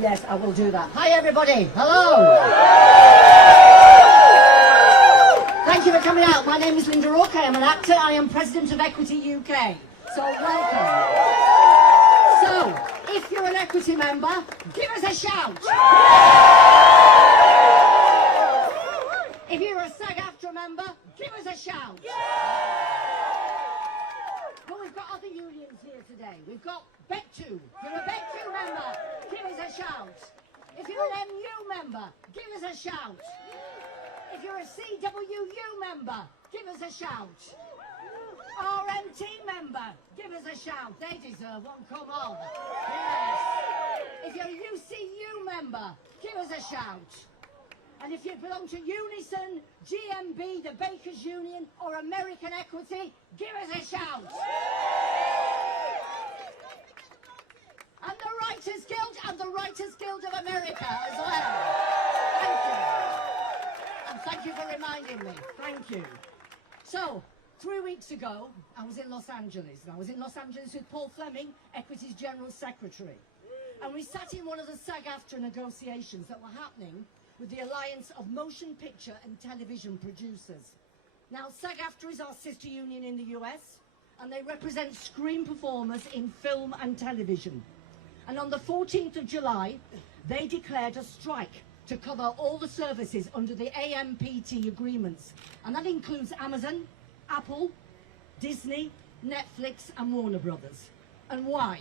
Yes, I will do that. Hi everybody, hello! Thank you for coming out. My name is Linda Rourke, I am an actor, I am President of Equity UK. So welcome. So, if you're an Equity member, give us a shout! If you're a SAG-AFTRA member, give us a shout! But we've got other unions here today. We've got BEC2. If you're a BEC2 member, give us a shout. If you're an MU member, give us a shout. If you're a CWU member, give us a shout. RMT member, give us a shout. They deserve one, come on. Yes. If you're a UCU member, give us a shout. And if you belong to Unison, GMB, the Bakers Union, or American Equity, give us a shout. And the Writers Guild and the Writers Guild of America as well. Thank you. And thank you for reminding me. Thank you. So, 3 weeks ago, I was in Los Angeles. And I was in Los Angeles with Paul Fleming, Equity's General Secretary. And we sat in one of the SAG-AFTRA negotiations that were happening with the Alliance of Motion Picture and Television Producers. Now, SAG-AFTRA is our sister union in the US, and they represent screen performers in film and television. And on the 14th of July, they declared a strike to cover all the services under the AMPT agreements. And that includes Amazon, Apple, Disney, Netflix, and Warner Brothers. And why?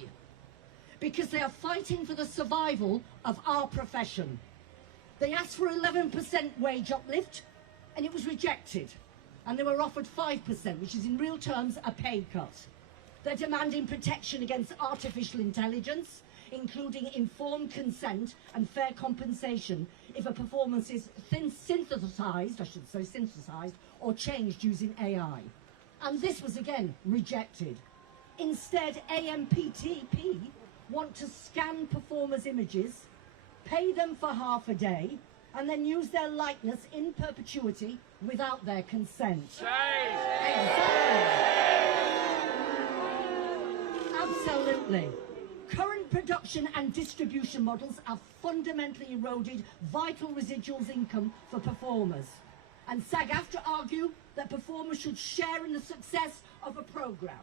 Because they are fighting for the survival of our profession. They asked for 11% wage uplift, and it was rejected. And they were offered 5%, which is in real terms a pay cut. They're demanding protection against artificial intelligence, including informed consent and fair compensation if a performance is synthesized or changed using AI. And this was again rejected. Instead, AMPTP want to scan performers' images, pay them for half a day, and then use their likeness in perpetuity without their consent. Exactly. Absolutely. Current production and distribution models have fundamentally eroded vital residuals income for performers. And SAG-AFTRA argue that performers should share in the success of a programme.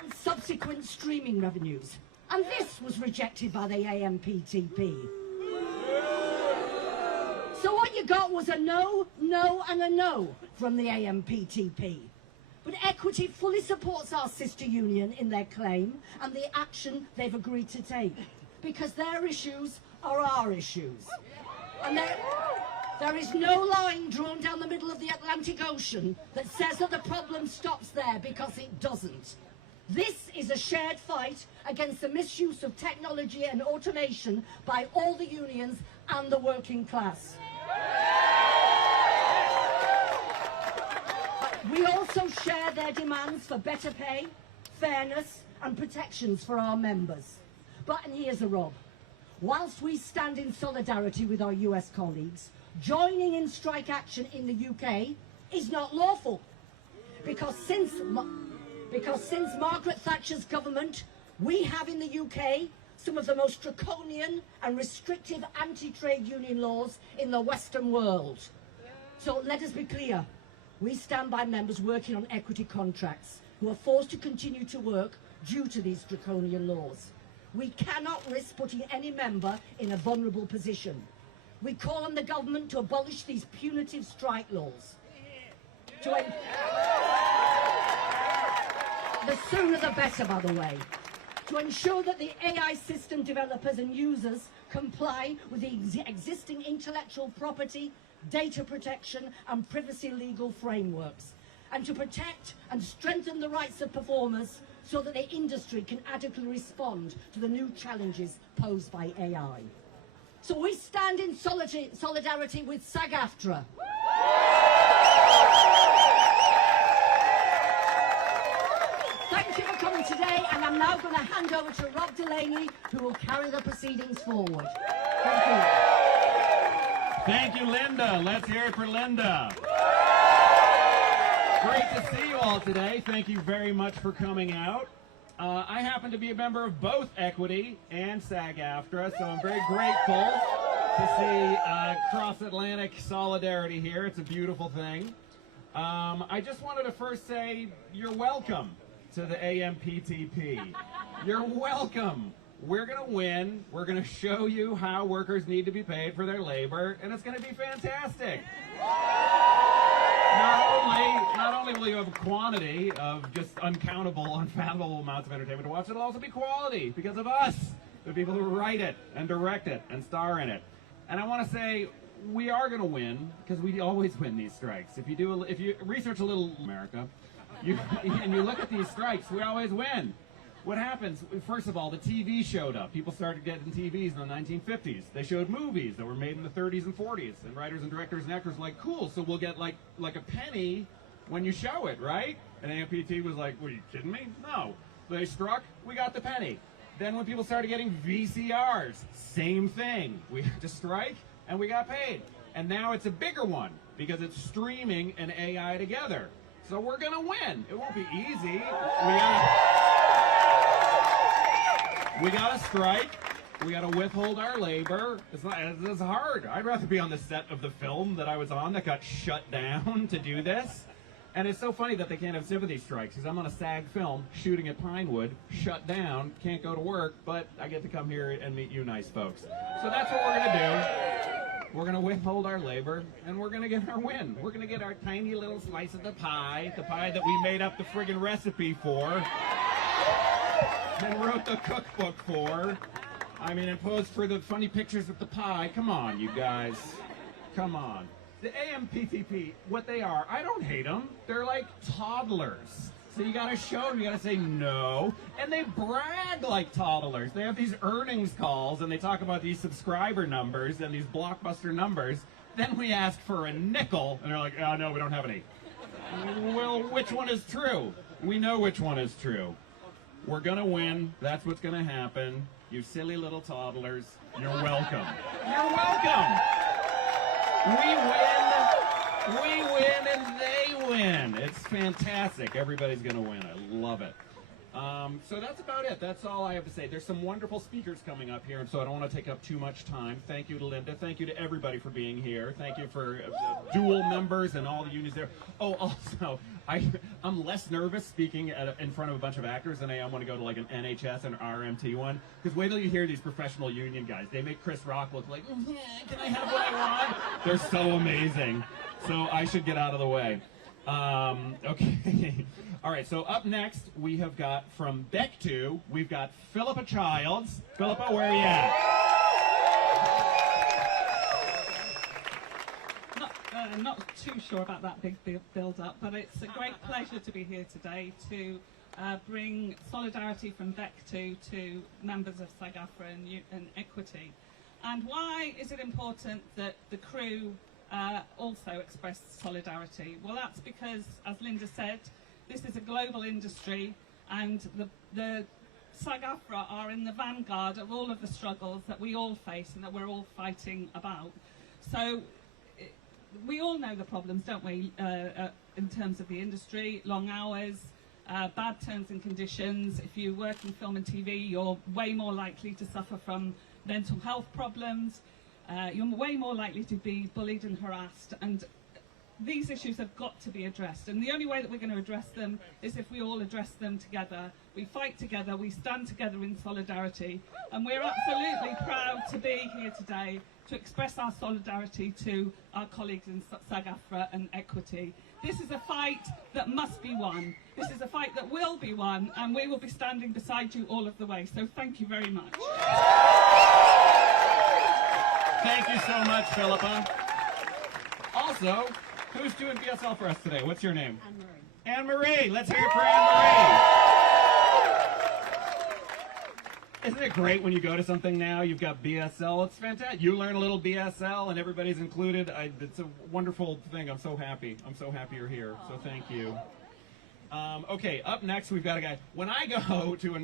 And subsequent streaming revenues. And this was rejected by the AMPTP. So what you got was a no, no and a no from the AMPTP. But Equity fully supports our sister union in their claim and the action they've agreed to take, because their issues are our issues. And there is no line drawn down the middle of the Atlantic Ocean that says that the problem stops there, because it doesn't. This is a shared fight against the misuse of technology and automation by all the unions and the working class. We also share their demands for better pay, fairness and protections for our members. But, and here's a rub, whilst we stand in solidarity with our US colleagues, joining in strike action in the UK is not lawful. Because since Margaret Thatcher's government, we have in the UK some of the most draconian and restrictive anti-trade union laws in the Western world. So let us be clear. We stand by members working on equity contracts who are forced to continue to work due to these draconian laws. We cannot risk putting any member in a vulnerable position. We call on the government to abolish these punitive strike laws. The sooner the better, by the way. To ensure that the AI system developers and users comply with the existing intellectual property, data protection and privacy legal frameworks, and to protect and strengthen the rights of performers so that the industry can adequately respond to the new challenges posed by AI. So we stand in solidarity with SAG-AFTRA. Thank you for coming today, and I'm now going to hand over to Rob Delaney, who will carry the proceedings forward. Thank you. Thank you, Linda. Let's hear it for Linda. Great to see you all today. Thank you very much for coming out. I happen to be a member of both Equity and SAG-AFTRA, so I'm very grateful to see cross-Atlantic solidarity here. It's a beautiful thing. I just wanted to first say you're welcome to the AMPTP. You're welcome. We're going to win. We're going to show you how workers need to be paid for their labor, and it's going to be fantastic. Not only will you have a quantity of just uncountable, unfathomable amounts of entertainment to watch, it'll also be quality because of us, the people who write it and direct it and star in it. And I want to say we are going to win because we always win these strikes. If you research a little America, and you look at these strikes, we always win. What happens, first of all, the TV showed up. People started getting TVs in the 1950s. They showed movies that were made in the 30s and 40s. And writers and directors and actors were like, cool, so we'll get like a penny when you show it, right? And AMPT was like, what, are you kidding me? No. They struck, we got the penny. Then when people started getting VCRs, same thing. We had to strike, and we got paid. And now it's a bigger one, because it's streaming and AI together. So we're going to win. It won't be easy. We gotta strike. We gotta withhold our labor. It's hard. I'd rather be on the set of the film that I was on that got shut down to do this. And it's so funny that they can't have sympathy strikes, because I'm on a SAG film shooting at Pinewood, shut down, can't go to work, but I get to come here and meet you nice folks. So that's what we're gonna do. We're gonna withhold our labor, and we're gonna get our win. We're gonna get our tiny little slice of the pie that we made up the friggin' recipe for. And wrote the cookbook for. I mean, and posed for the funny pictures of the pie. Come on, you guys. Come on. The AMPTP, what they are, I don't hate them. They're like toddlers. So you gotta show them, you gotta say no. And they brag like toddlers. They have these earnings calls, and they talk about these subscriber numbers and these blockbuster numbers. Then we ask for a nickel, and they're like, oh, no, we don't have any. Well, which one is true? We know which one is true. We're gonna win. That's what's gonna happen. You silly little toddlers. You're welcome. You're welcome. We win and they win. It's fantastic. Everybody's gonna win. I love it. So that's about it. That's all I have to say. There's some wonderful speakers coming up here, and so I don't want to take up too much time. Thank you to Linda. Thank you to everybody for being here. Thank you for dual members and all the unions there. Oh, also, I'm less nervous speaking in front of a bunch of actors than I am when I go to like an NHS and RMT one. Because wait till you hear these professional union guys. They make Chris Rock look like, can I have what I want? They're so amazing. So I should get out of the way. Okay. All right, so up next, we have got from Beck2, we've got Philippa Childs. Philippa, where are you at? Not too sure about that big build-up, but it's a great pleasure to be here today to bring solidarity from Beck2 to members of SAG-AFTRA and Equity. And why is it important that the crew also express solidarity? Well, that's because, as Linda said, this is a global industry, and the SAG-AFTRA are in the vanguard of all of the struggles that we all face and that we're all fighting about. So we all know the problems, don't we, in terms of the industry: long hours, bad terms and conditions. If you work in film and TV, you're way more likely to suffer from mental health problems. You're way more likely to be bullied and harassed, and these issues have got to be addressed. And the only way that we're going to address them is if we all address them together. We fight together, we stand together in solidarity, and we're absolutely proud to be here today to express our solidarity to our colleagues in SAG-AFTRA and Equity. This is a fight that must be won. This is a fight that will be won, and we will be standing beside you all of the way. So thank you very much. Thank you so much, Philippa. Also, who's doing BSL for us today? What's your name? Anne-Marie. Anne-Marie. Let's hear it for Anne-Marie. Isn't it great when you go to something now, you've got BSL? It's fantastic. You learn a little BSL and everybody's included. It's a wonderful thing. I'm so happy. I'm so happy you're here. So thank you. Okay, up next we've got a guy. When I go to a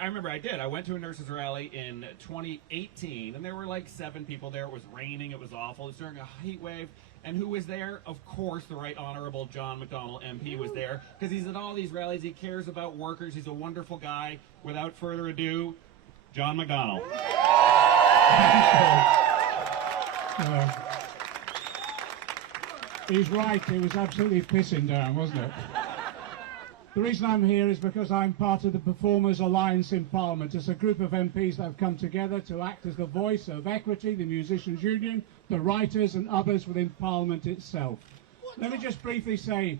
I remember I went to a nurses rally in 2018, and there were like 7 people there. It was raining. It was awful. It was during a heat wave. And who was there? Of course, the Right Honorable John McDonnell MP was there, because he's at all these rallies. He cares about workers. He's a wonderful guy. Without further ado, John McDonnell. He's right, it was absolutely pissing down, wasn't it? The reason I'm here is because I'm part of the Performers Alliance in Parliament. It's a group of MPs that have come together to act as the voice of Equity, the Musicians' Union, the writers and others within Parliament itself. Let me just briefly say,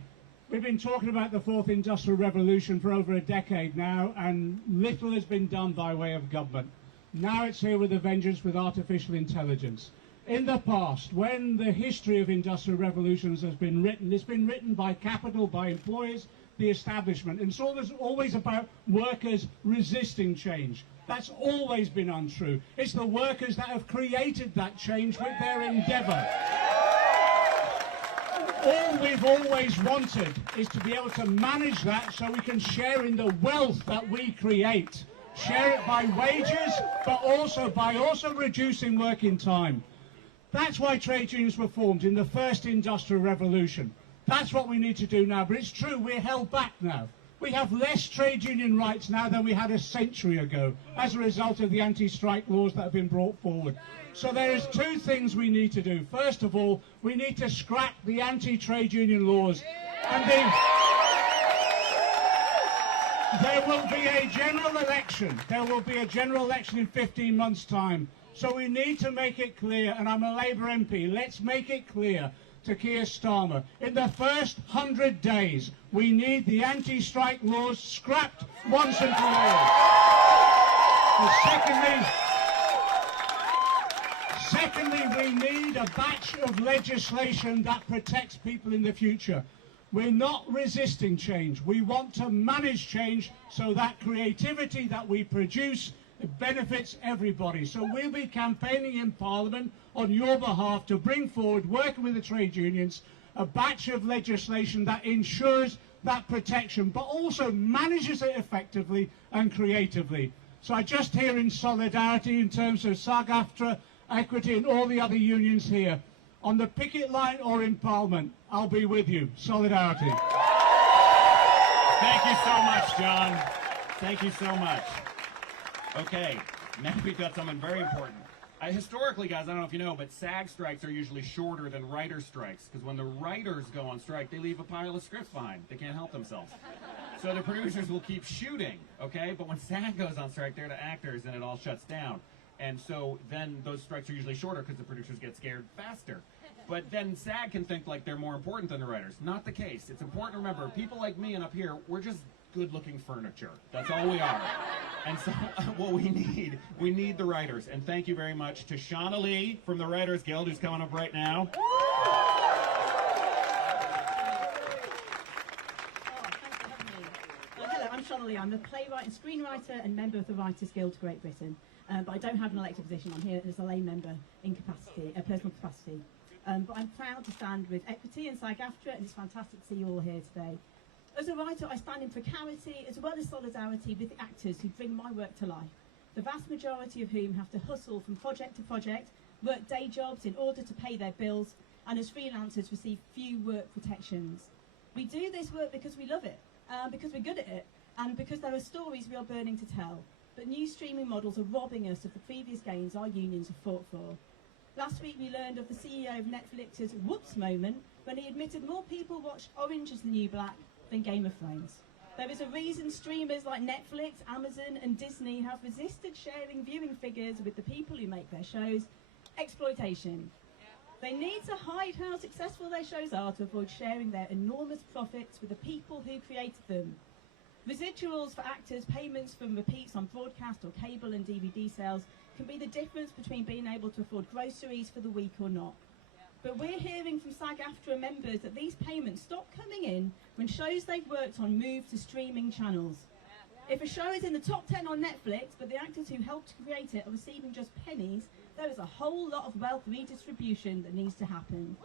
we've been talking about the 4th Industrial Revolution for over a decade now, and little has been done by way of government. Now it's here with a vengeance with artificial intelligence. In the past, when the history of industrial revolutions has been written, it's been written by capital, by employers, the establishment, and so there's always about workers resisting change. That's always been untrue. It's the workers that have created that change with their endeavour. All we've always wanted is to be able to manage that so we can share in the wealth that we create. Share it by wages, but also by reducing working time. That's why trade unions were formed in the first industrial revolution. That's what we need to do now. But it's true, we're held back now. We have less trade union rights now than we had a century ago as a result of the anti-strike laws that have been brought forward. So there is 2 things we need to do. First of all, we need to scrap the anti-trade union laws. And there will be a general election. There will be a general election in 15 months' time. So we need to make it clear, and I'm a Labour MP, let's make it clear to Keir Starmer, in the first 100 days, we need the anti-strike laws scrapped once and for all. And secondly, we need a batch of legislation that protects people in the future. We're not resisting change. We want to manage change so that creativity that we produce benefits everybody. So we'll be campaigning in Parliament on your behalf to bring forward, working with the trade unions, a batch of legislation that ensures that protection, but also manages it effectively and creatively. So I just hear in solidarity in terms of SAG-AFTRA, Equity and all the other unions here, on the picket line or in Parliament, I'll be with you. Solidarity. Thank you so much, John. Thank you so much. Okay, now we've got something very important. Historically, guys, I don't know if you know, but SAG strikes are usually shorter than writer strikes, because when the writers go on strike, they leave a pile of scripts behind. They can't help themselves. So the producers will keep shooting, okay? But when SAG goes on strike, they're the actors, and it all shuts down. And so then those strikes are usually shorter because the producers get scared faster. But then SAG can think like they're more important than the writers. Not the case. It's important to remember, people like me and up here, we're just good-looking furniture. That's all we are. And so what we need the writers. And thank you very much to Shauna Lee from the Writers Guild, who's coming up right now. Hello, I'm Shauna Lee. I'm the playwright and screenwriter and member of the Writers Guild of Great Britain. But I don't have an elected position. I'm here as a lay member in capacity, a personal capacity. But I'm proud to stand with Equity and SAG-AFTRA, and it's fantastic to see you all here today. As a writer, I stand in precarity as well as solidarity with the actors who bring my work to life, the vast majority of whom have to hustle from project to project, work day jobs in order to pay their bills, and as freelancers receive few work protections. We do this work because we love it, because we're good at it, and because there are stories we are burning to tell. But new streaming models are robbing us of the previous gains our unions have fought for. Last week we learned of the CEO of Netflix's whoops moment when he admitted more people watched Orange is the New Black than Game of Thrones. There is a reason streamers like Netflix, Amazon and Disney have resisted sharing viewing figures with the people who make their shows. Exploitation. They need to hide how successful their shows are to avoid sharing their enormous profits with the people who created them. Residuals for actors, payments from repeats on broadcast or cable and DVD sales can be the difference between being able to afford groceries for the week or not. But we're hearing from SAG-AFTRA members that these payments stop coming in when shows they've worked on move to streaming channels. If a show is in the top 10 on Netflix, but the actors who helped create it are receiving just pennies, there is a whole lot of wealth redistribution that needs to happen.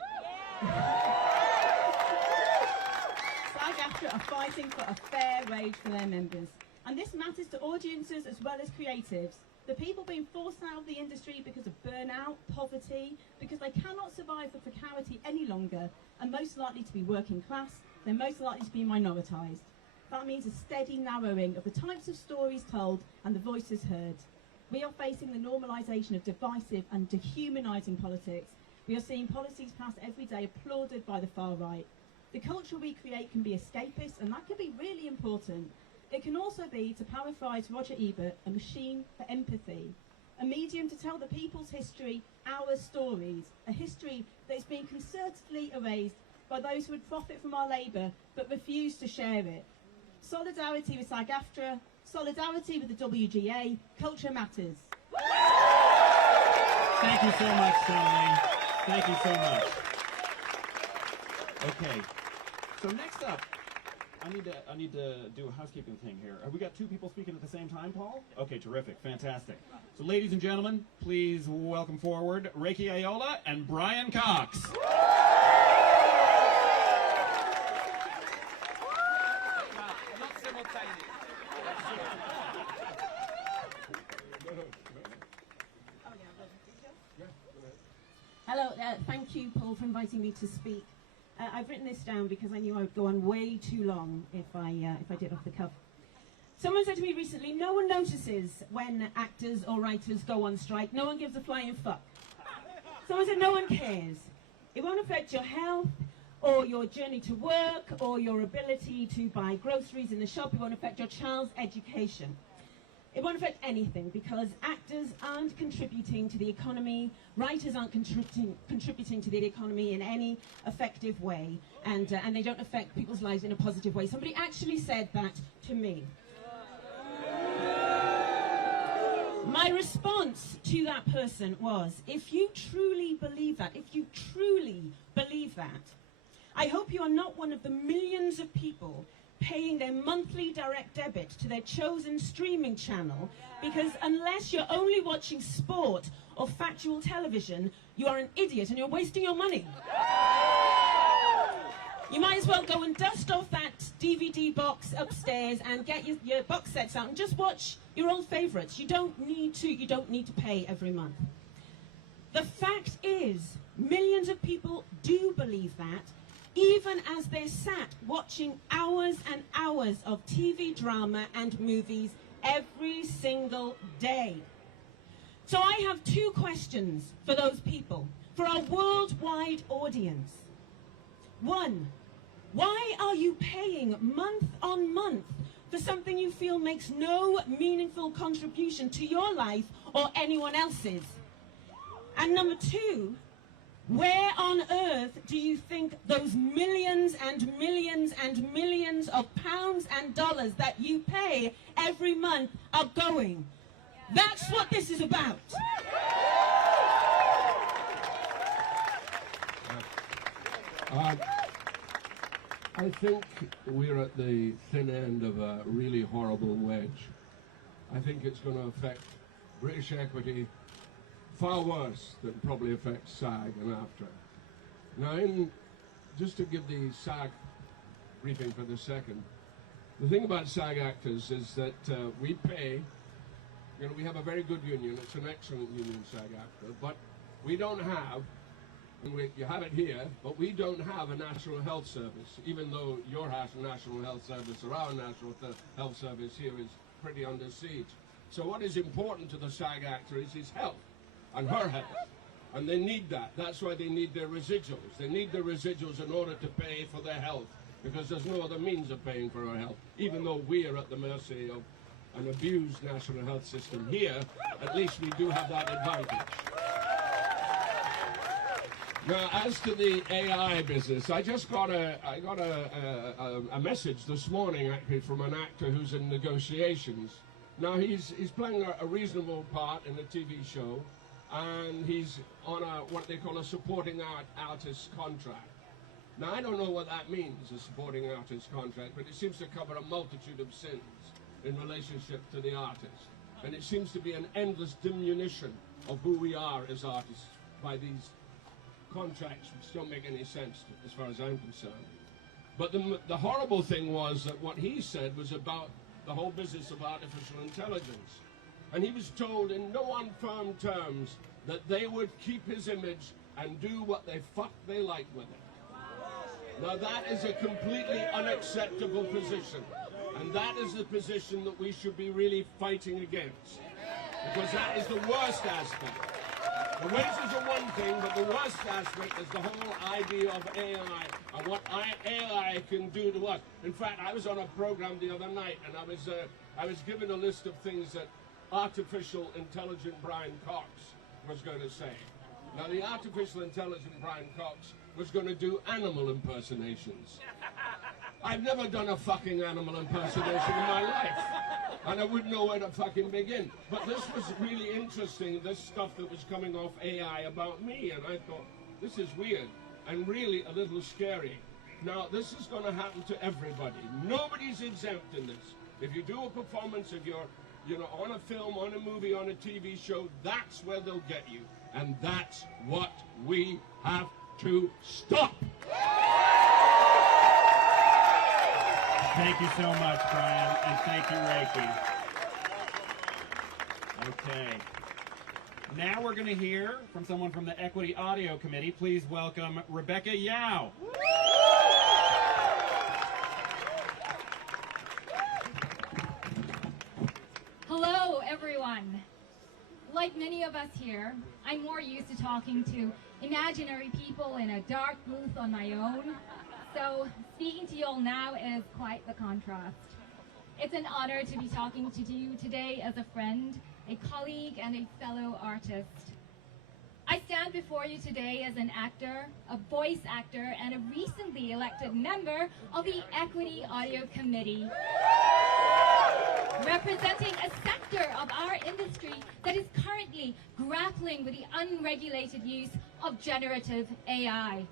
SAG-AFTRA are fighting for a fair wage for their members. And this matters to audiences as well as creatives. The people being forced out of the industry because of burnout, poverty, because they cannot survive the precarity any longer, are most likely to be working class, they're most likely to be minoritised. That means a steady narrowing of the types of stories told and the voices heard. We are facing the normalisation of divisive and dehumanising politics. We are seeing policies passed every day applauded by the far right. The culture we create can be escapist, and that can be really important. It can also be, to paraphrase Roger Ebert, a machine for empathy, a medium to tell the people's history, our stories, a history that is being concertedly erased by those who would profit from our labour but refuse to share it. Solidarity with SAG-AFTRA, solidarity with the WGA, culture matters. Thank you so much, Delaney. Thank you so much. Okay, so next up, I need to do a housekeeping thing here. Have we got two people speaking at the same time, Paul? Okay, terrific, fantastic. So ladies and gentlemen, please welcome forward Reiki Ayola and Brian Cox. Not simultaneous. Hello, thank you, Paul, for inviting me to speak. I've written this down because I knew I would go on way too long if I did off the cuff. Someone said to me recently, no one notices when actors or writers go on strike. No one gives a flying fuck. Someone said no one cares. It won't affect your health or your journey to work or your ability to buy groceries in the shop. It won't affect your child's education. It won't affect anything because actors aren't contributing to the economy, writers aren't contributing to the economy in any effective way, and they don't affect people's lives in a positive way. Somebody actually said that to me. My response to that person was, if you truly believe that, I hope you are not one of the millions of people paying their monthly direct debit to their chosen streaming channel, because unless you're only watching sport or factual television, you are an idiot and you're wasting your money. You might as well go and dust off that DVD box upstairs and get your box sets out and just watch your old favourites. You don't need to pay every month. The fact is, millions of people do believe that, even as they're sat watching hours and hours of TV drama and movies every single day. So I have two questions for those people, for our worldwide audience. One, why are you paying month on month for something you feel makes no meaningful contribution to your life or anyone else's? And number two, Where on earth do you think those millions and millions and millions of pounds and dollars that you pay every month are going? That's what this is about. I think we're at the thin end of a really horrible wedge. I think it's going to affect British equity far worse than probably affects SAG and AFTRA. Now, just to give the SAG briefing for the second, the thing about SAG actors is that we pay, we have a very good union, it's an excellent union, SAG-AFTRA, but we don't have, and you have it here, but we don't have a national health service, even though your national health service or our national health service here is pretty under siege. So what is important to the SAG actor is his health and her health. And they need that. That's why they need their residuals. They need their residuals in order to pay for their health, because there's no other means of paying for our health. Even though we are at the mercy of an abused national health system here, at least we do have that advantage. Now, as to the AI business, I got a message this morning actually from an actor who's in negotiations. Now he's playing a reasonable part in a TV show, and he's on what they call a supporting artist contract. Now I don't know what that means, a supporting artist contract, but it seems to cover a multitude of sins in relationship to the artist, and it seems to be an endless diminution of who we are as artists by these contracts, which don't make any sense as far as I'm concerned. But the horrible thing was that what he said was about the whole business of artificial intelligence. And he was told in no unfirm terms that they would keep his image and do what they like with it. Now that is a completely unacceptable position. And that is the position that we should be really fighting against. Because that is the worst aspect. The wages are one thing, but the worst aspect is the whole idea of AI and what AI can do to us. In fact, I was on a program the other night, and I was given a list of things that artificial intelligent Brian Cox was going to say. Now, the artificial intelligent Brian Cox was going to do animal impersonations. I've never done a fucking animal impersonation in my life, and I wouldn't know where to fucking begin. But this was really interesting, this stuff that was coming off AI about me, and I thought, this is weird and really a little scary. Now, this is going to happen to everybody. Nobody's exempt in this. If you do a performance, if you're on a film, on a movie, on a TV show, that's where they'll get you. And that's what we have to stop. Thank you so much, Brian, and thank you, Reiki. Okay. Now we're going to hear from someone from the Equity Audio Committee. Please welcome Rebecca Yao. Hello, everyone. Like many of us here, I'm more used to talking to imaginary people in a dark booth on my own. So speaking to you all now is quite the contrast. It's an honor to be talking to you today as a friend, a colleague, and a fellow artist. I stand before you today as an actor, a voice actor, and a recently elected member of the Equity Audio Committee, representing a sector of our industry that is currently grappling with the unregulated use of generative AI,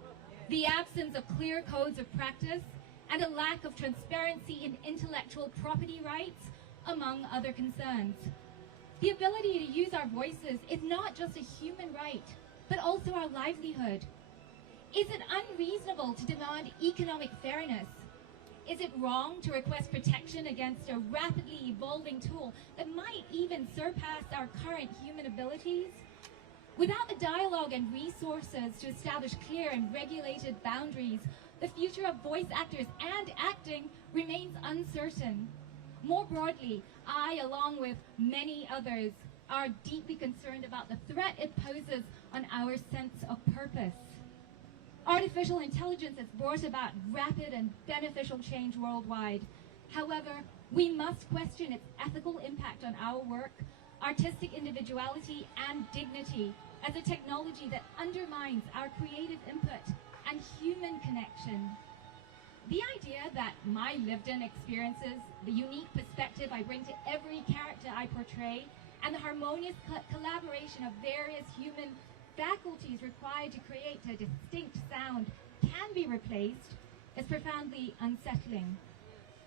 the absence of clear codes of practice, and a lack of transparency in intellectual property rights, among other concerns. The ability to use our voices is not just a human right, but also our livelihood. Is it unreasonable to demand economic fairness? Is it wrong to request protection against a rapidly evolving tool that might even surpass our current human abilities? Without the dialogue and resources to establish clear and regulated boundaries, the future of voice actors and acting remains uncertain. More broadly, I, along with many others, are deeply concerned about the threat it poses on our sense of purpose. Artificial intelligence has brought about rapid and beneficial change worldwide. However, we must question its ethical impact on our work, artistic individuality, and dignity, as a technology that undermines our creative input and human connection. The idea that my lived-in experiences, the unique perspective I bring to every character I portray, and the harmonious collaboration of various human faculties required to create a distinct sound can be replaced is profoundly unsettling.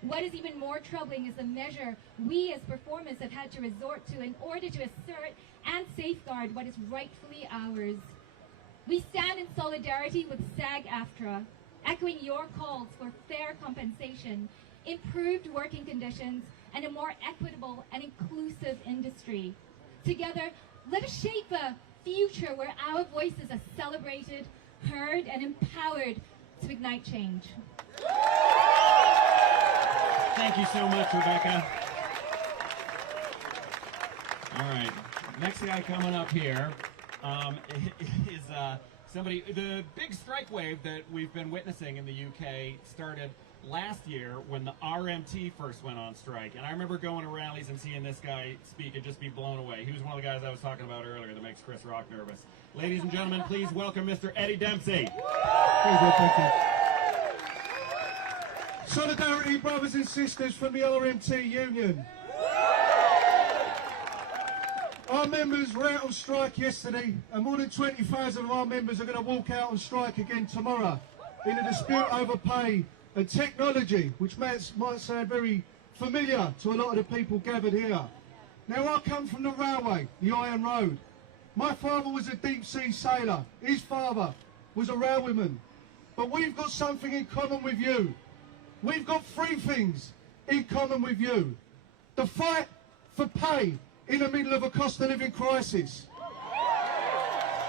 What is even more troubling is the measure we as performers have had to resort to in order to assert and safeguard what is rightfully ours. We stand in solidarity with SAG-AFTRA, echoing your calls for fair compensation, improved working conditions, and a more equitable and inclusive industry. Together, let us shape a future where our voices are celebrated, heard, and empowered to ignite change. Thank you so much, Rebecca. All right, next guy coming up here is somebody. The big strike wave that we've been witnessing in the UK started last year when the RMT first went on strike. And I remember going to rallies and seeing this guy speak and just be blown away. He was one of the guys I was talking about earlier that makes Chris Rock nervous. Ladies and gentlemen, please welcome Mr. Eddie Dempsey. Thank you. Solidarity, brothers and sisters from the RMT Union. Our members were out on strike yesterday, and more than 20,000 of our members are going to walk out on strike again tomorrow in a dispute over pay and technology, which might sound very familiar to a lot of the people gathered here. Now, I come from the railway, the Iron Road. My father was a deep sea sailor. His father was a railwayman. But we've got something in common with you. We've got three things in common with you. The fight for pay in the middle of a cost of living crisis.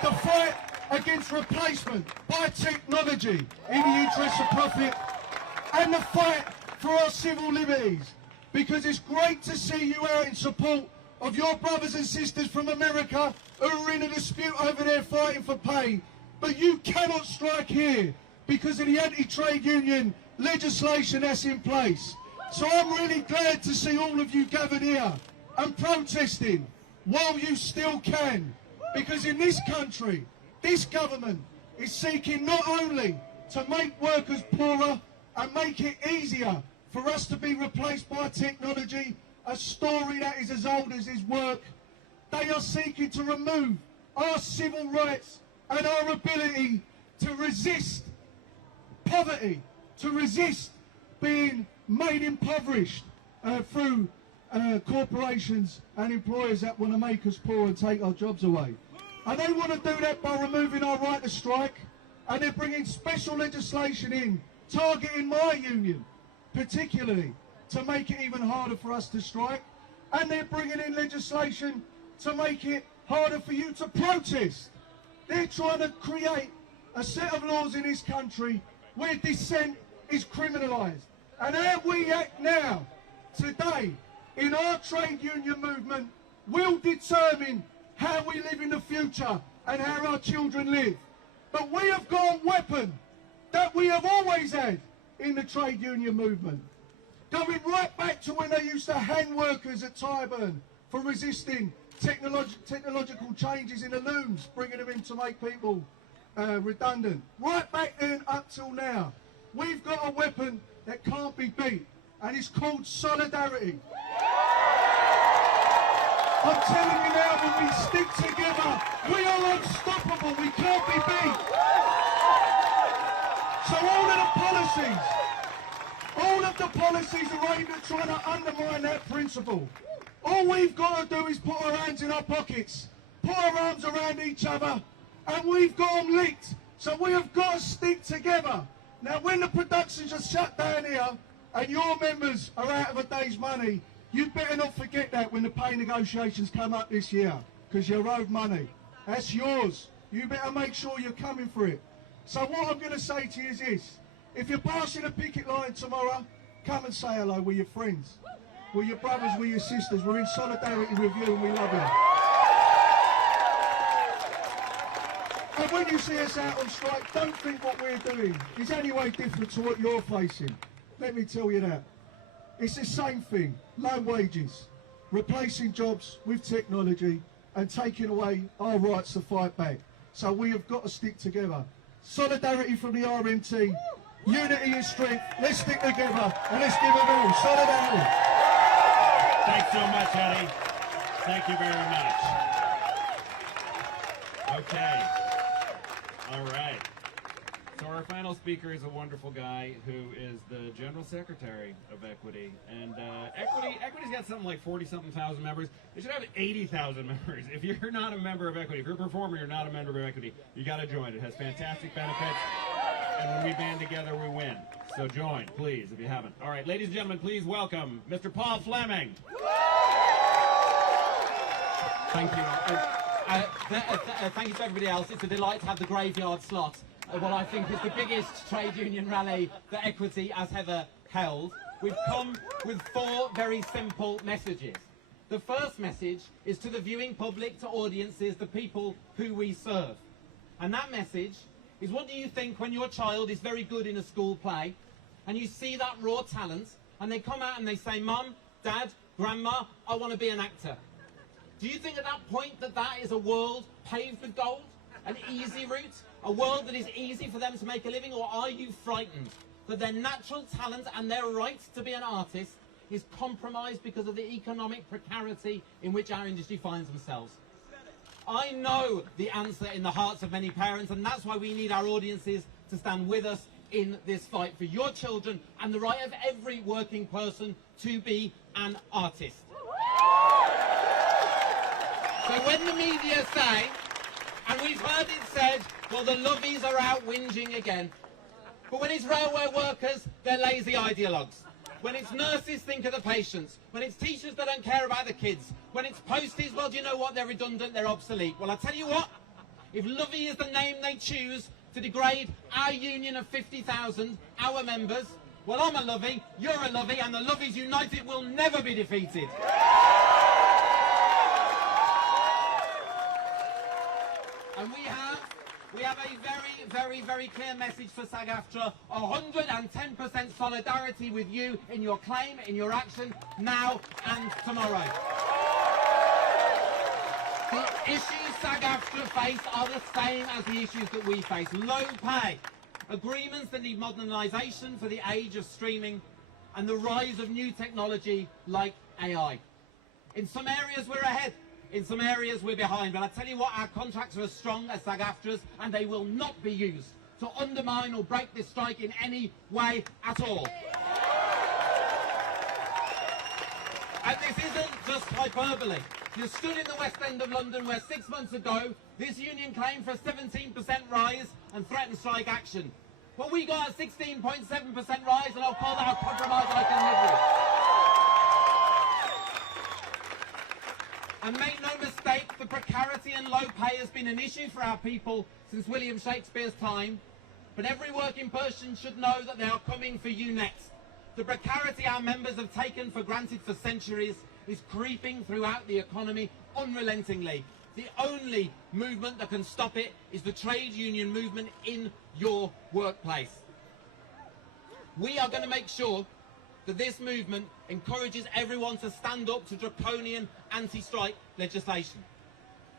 The fight against replacement by technology in the interest of profit. And the fight for our civil liberties. Because it's great to see you out in support of your brothers and sisters from America who are in a dispute over there fighting for pay. But you cannot strike here because of the anti-trade union legislation that's in place. So I'm really glad to see all of you gathered here and protesting while you still can. Because in this country, this government is seeking not only to make workers poorer and make it easier for us to be replaced by technology, a story that is as old as his work. They are seeking to remove our civil rights and our ability to resist poverty, to resist being made impoverished through corporations and employers that want to make us poor and take our jobs away. And they want to do that by removing our right to strike, and they're bringing special legislation in, targeting my union, particularly, to make it even harder for us to strike. And they're bringing in legislation to make it harder for you to protest. They're trying to create a set of laws in this country where dissent is criminalised. And how we act now, today, in our trade union movement, will determine how we live in the future and how our children live. But we have got a weapon that we have always had in the trade union movement. Going right back to when they used to hang workers at Tyburn for resisting technological changes in the looms, bringing them in to make people redundant. Right back then up till now, we've got a weapon that can't be beat, and it's called solidarity. I'm telling you now, when we stick together, we are unstoppable, we can't be beat. So all of the policies are aimed at trying to undermine that principle. All we've got to do is put our hands in our pockets, put our arms around each other, and we've got them linked. So we have got to stick together. Now, when the productions are shut down here, and your members are out of a day's money, you better not forget that when the pay negotiations come up this year, because you're owed money. That's yours. You better make sure you're coming for it. So what I'm going to say to you is this. If you're passing a picket line tomorrow, come and say hello. We're your friends. We're your brothers, we're your sisters. We're in solidarity with you and we love you. And when you see us out on strike, don't think what we're doing is any way different to what you're facing. Let me tell you that. It's the same thing. Low wages, replacing jobs with technology, and taking away our rights to fight back. So we have got to stick together. Solidarity from the RMT, unity and strength. Let's stick together and let's give it all. Solidarity. Thanks so much, Eddie. Thank you very much. Okay. All right. So our final speaker is a wonderful guy who is the General Secretary of Equity. And Equity's got something like 40-something thousand members. They should have 80,000 members. If you're not a member of Equity, if you're a performer, you're not a member of Equity, you got to join. It has fantastic benefits. And when we band together, we win. So join, please, if you haven't. All right, ladies and gentlemen, please welcome Mr. Paul Fleming. Thank you. Thank you to everybody else. It's a delight to have the graveyard slot at what I think is the biggest trade union rally that Equity has ever held. We've come with 4 very simple messages. The first message is to the viewing public, to audiences, the people who we serve. And that message is, what do you think when your child is very good in a school play and you see that raw talent and they come out and they say, Mum, Dad, Grandma, I want to be an actor? Do you think at that point that that is a world paved with gold? An easy route? A world that is easy for them to make a living? Or are you frightened that their natural talent and their right to be an artist is compromised because of the economic precarity in which our industry finds themselves? I know the answer in the hearts of many parents, and that's why we need our audiences to stand with us in this fight for your children and the right of every working person to be an artist. So when the media say, and we've heard it said, well, the lovies are out whinging again. But when it's railway workers, they're lazy ideologues. When it's nurses, think of the patients. When it's teachers, they don't care about the kids. When it's posties, well, do you know what? They're redundant, they're obsolete. Well, I tell you what, if lovey is the name they choose to degrade our union of 50,000, our members, well, I'm a lovey, you're a lovey, and the Lovies United will never be defeated. And we have a very, very, very clear message for SAG-AFTRA. 110% solidarity with you in your claim, in your action, now and tomorrow. The issues SAG-AFTRA face are the same as the issues that we face. Low pay, agreements that need modernisation for the age of streaming, and the rise of new technology like AI. In some areas we're ahead. In some areas we're behind, but I tell you what, our contracts are as strong as SAG-AFTRA's, and they will not be used to undermine or break this strike in any way at all. And this isn't just hyperbole. You stood in the West End of London where 6 months ago this union claimed for a 17% rise and threatened strike action. Well, we got a 16.7% rise, and I'll call that a compromise I can live with. And make no mistake, the precarity and low pay has been an issue for our people since William Shakespeare's time. But every working person should know that they are coming for you next. The precarity our members have taken for granted for centuries is creeping throughout the economy unrelentingly. The only movement that can stop it is the trade union movement in your workplace. We are going to make sure that this movement encourages everyone to stand up to draconian anti-strike legislation.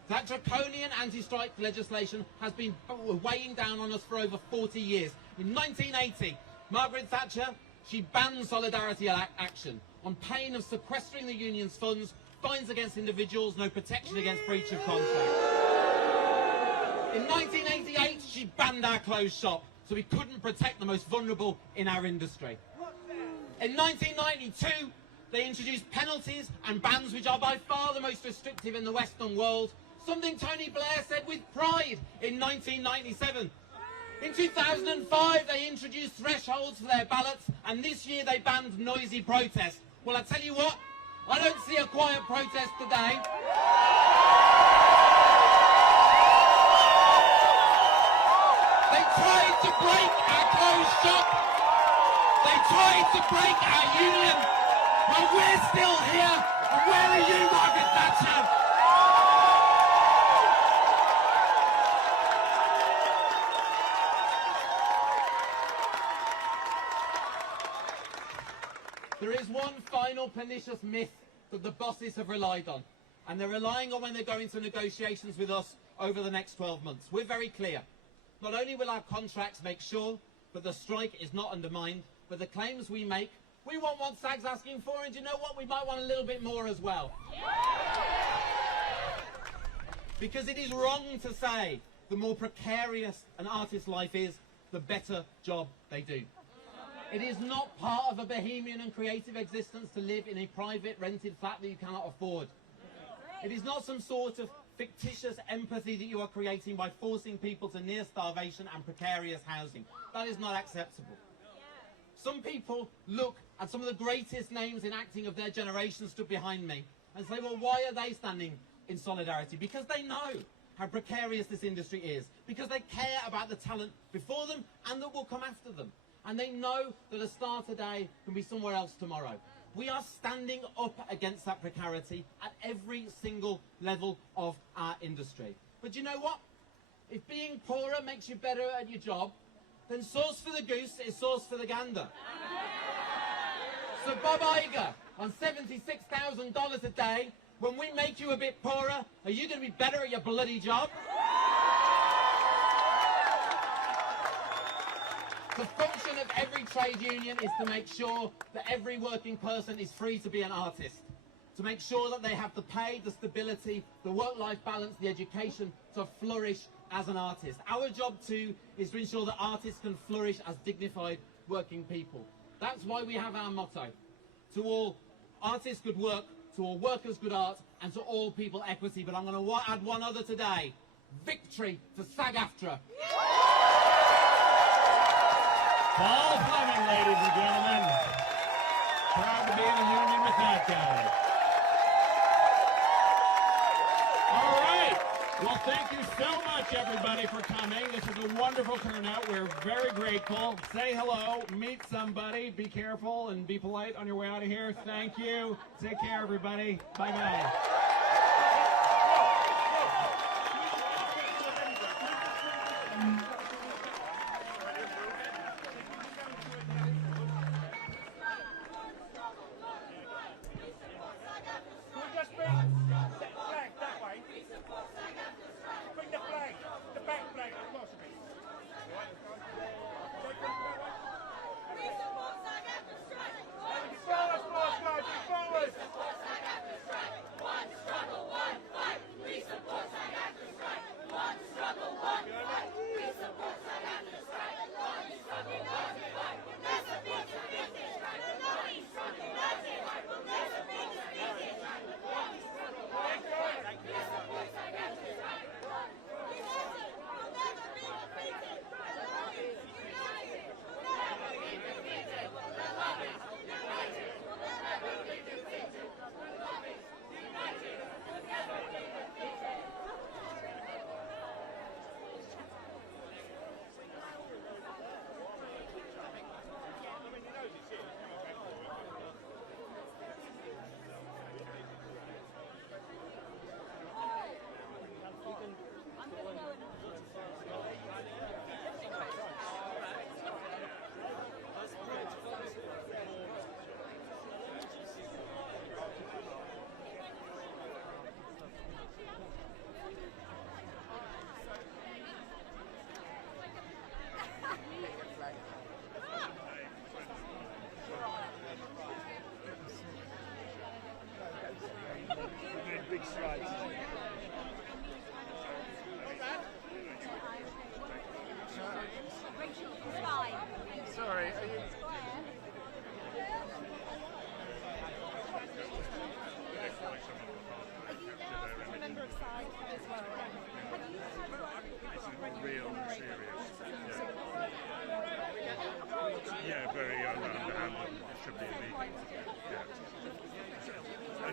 That draconian anti-strike legislation has been weighing down on us for over 40 years. In 1980, Margaret Thatcher, she banned solidarity action on pain of sequestering the union's funds, fines against individuals, no protection against breach of contract. In 1988, she banned our closed shop, so we couldn't protect the most vulnerable in our industry. In 1992, they introduced penalties and bans which are by far the most restrictive in the Western world, something Tony Blair said with pride in 1997. In 2005, they introduced thresholds for their ballots, and this year they banned noisy protest. Well, I tell you what, I don't see a quiet protest today. They tried to break our closed shop. They tried to break our union, but we're still here. And where are you, Margaret Thatcher? There is one final pernicious myth that the bosses have relied on, And they're relying on when they go into negotiations with us over the next 12 months. We're very clear. Not only will our contracts make sure that the strike is not undermined, but the claims we make, we want what SAG's asking for, and you know what? We might want a little bit more as well. Because it is wrong to say the more precarious an artist's life is, the better job they do. It is not part of a bohemian and creative existence to live in a private rented flat that you cannot afford. It is not some sort of fictitious empathy that you are creating by forcing people to near starvation and precarious housing. That is not acceptable. Some people look at some of the greatest names in acting of their generation stood behind me and say, well, why are they standing in solidarity? Because they know how precarious this industry is, because they care about the talent before them and that will come after them. And they know that a star today can be somewhere else tomorrow. We are standing up against that precarity at every single level of our industry. But you know what? If being poorer makes you better at your job, then sauce for the goose is sauce for the gander. So Bob Iger, on $76,000 a day, when we make you a bit poorer, are you going to be better at your bloody job? The function of every trade union is to make sure that every working person is free to be an artist, to make sure that they have the pay, the stability, the work-life balance, the education to flourish as an artist. Our job too is to ensure that artists can flourish as dignified working people. That's why we have our motto: to all artists good work, to all workers good art, and to all people equity. But I'm going to add one other today: victory to SAG-AFTRA. Paul Fleming, ladies and gentlemen. Proud to be in a union with that guy. All right. Well, thank you so much, everybody, for coming. This is a wonderful turnout. We're very grateful. Say hello, meet somebody, be careful, and be polite on your way out of here. Thank you. Take care, everybody. Bye-bye.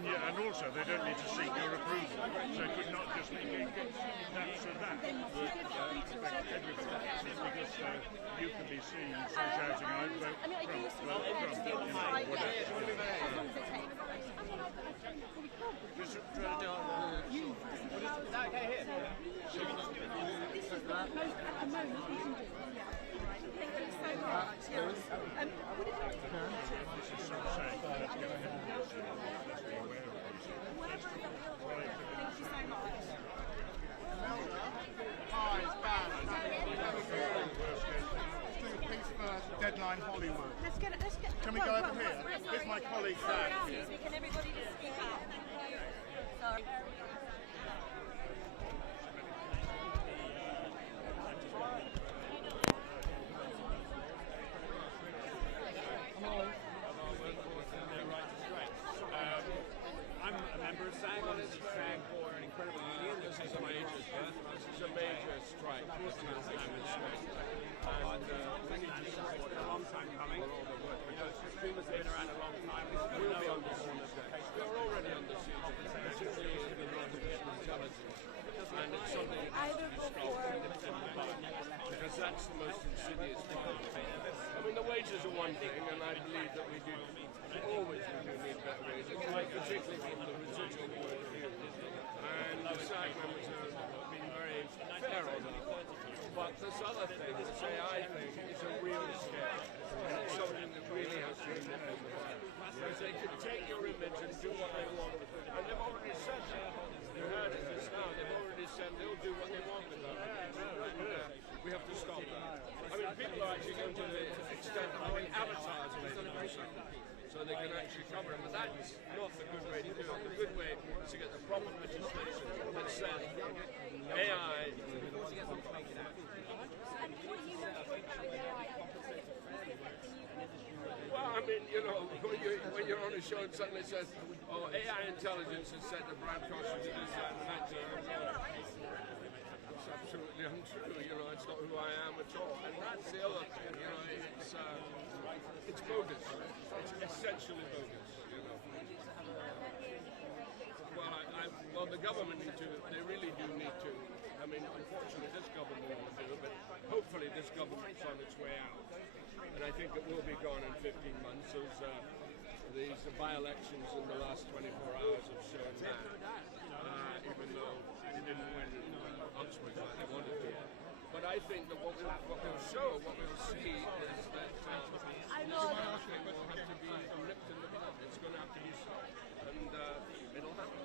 And also, they don't need to seek your approval, so it could not just be that so that. Because you can be seen shouting out, vote Trump, whatever. Just try to do it. Okay, here. Thank you so much. go over here? Here's my colleague Zach. Can everybody just speak up? Sorry. I'm a member of SAG. Obviously, SAG for an incredible union. This is a major strike. This is a major strike. And it's been a long time coming. Streamers have been around a long time. This will be on the They're already under siege, particularly in the artificial intelligence. And it's something that has to be stopped because that's the most insidious part. I mean, the wages are one thing, and I believe that we do always need better wages, particularly from the residual point of view. And the SAG members have been very fair on that. But this other thing, this AI thing, is a real scare. And it's something that really has to be looked at. Because they can take your image and do what they want with it. And they've already said that. You heard it just now. They've already said they'll do what they want with that. And we have to stop that. I mean, people are actually going to the extent of having avatars made of themselves, so they can actually cover it. But that's not the good way to do it. The good way is to get the proper legislation that says AI. Well, I mean, you know, when you're on a show and suddenly it says, oh, AI intelligence has said that Brad Cox is this, that, and that. It's absolutely untrue, you know, it's not who I am at all. And that's the other thing, you know, it's bogus. It's essentially bogus, you know. Well, the government they really do need to. I mean, unfortunately, this government won't do it, but hopefully this government's on its way out. And I think it will be gone in 15 months. These by-elections in the last 24 hours have shown that, even though they didn't win in Oxford like they wanted to. But I think that what we'll see is that democracy will have to be ripped in the bud. It's going to have to be stopped, and it'll happen.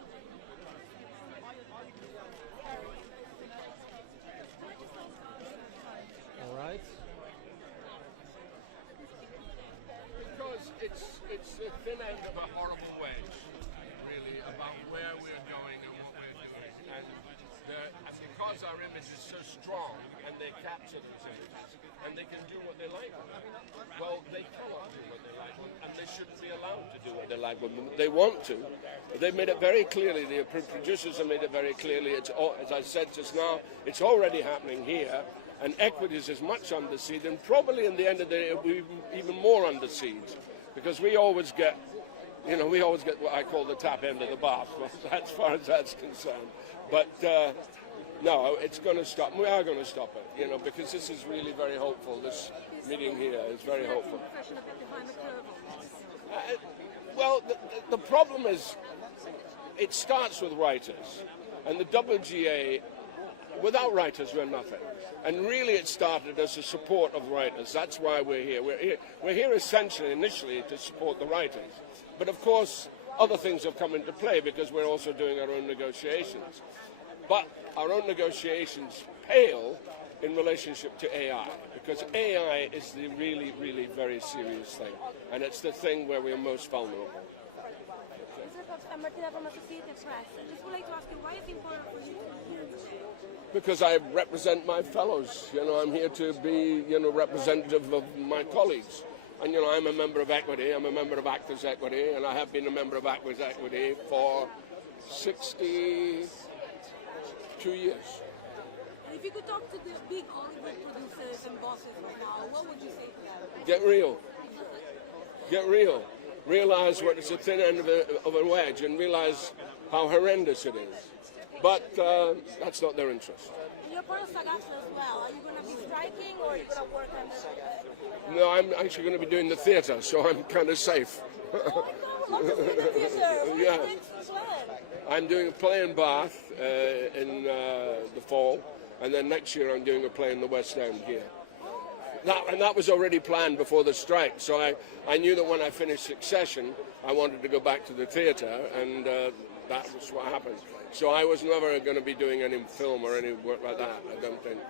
All right. Because it's the thin end of a horrible wedge, really, about where we're going and what we're doing. And because our image is so strong and they capture themselves and they can do what they like with it, well, they cannot do what they like with it, and they shouldn't be allowed to do what they like with them. They want to. They've made it very clearly, the producers have made it very clearly, it's all, as I said just now, it's already happening here. And equities is much under siege, and probably in the end of the day it'll be even more under siege, because we always get what I call the tap end of the bath, as far as that's concerned. But no, it's going to stop. We are going to stop it, you know, because this is really very hopeful. This meeting here is very hopeful. Well, the problem is, it starts with writers, and the WGA. Without writers, we're nothing. And really it started as a support of writers. That's why we're here. We're here essentially, initially, to support the writers. But of course, other things have come into play because we're also doing our own negotiations. But our own negotiations pale in relationship to AI, because AI is the really, really very serious thing. And it's the thing where we're most vulnerable. I'm Martina from Associated Press. I just would like to ask you, why is it important for you to be here today? Because I represent my fellows. You know, I'm here to be, you know, representative of my colleagues. And, you know, I'm a member of Equity, I'm a member of Actors Equity, and I have been a member of Actors Equity for 62 years. And if you could talk to the big Hollywood producers and bosses right now, what would you say to them? Get real. Get real. Realize what it's a thin end of a wedge, and realize how horrendous it is. But that's not their interest. And you're part of SAG-AFTRA as well. Are you going to be striking, or are you going to work on No, I'm actually going to be doing the theatre, so I'm kind of safe. Oh, no, love to see the theatre. Yeah. As well. I'm doing a play in Bath in the fall, and then next year I'm doing a play in the West End here. That was already planned before the strike, so I knew that when I finished Succession, I wanted to go back to the theatre, and that was what happened. So I was never going to be doing any film or any work like that, I don't think,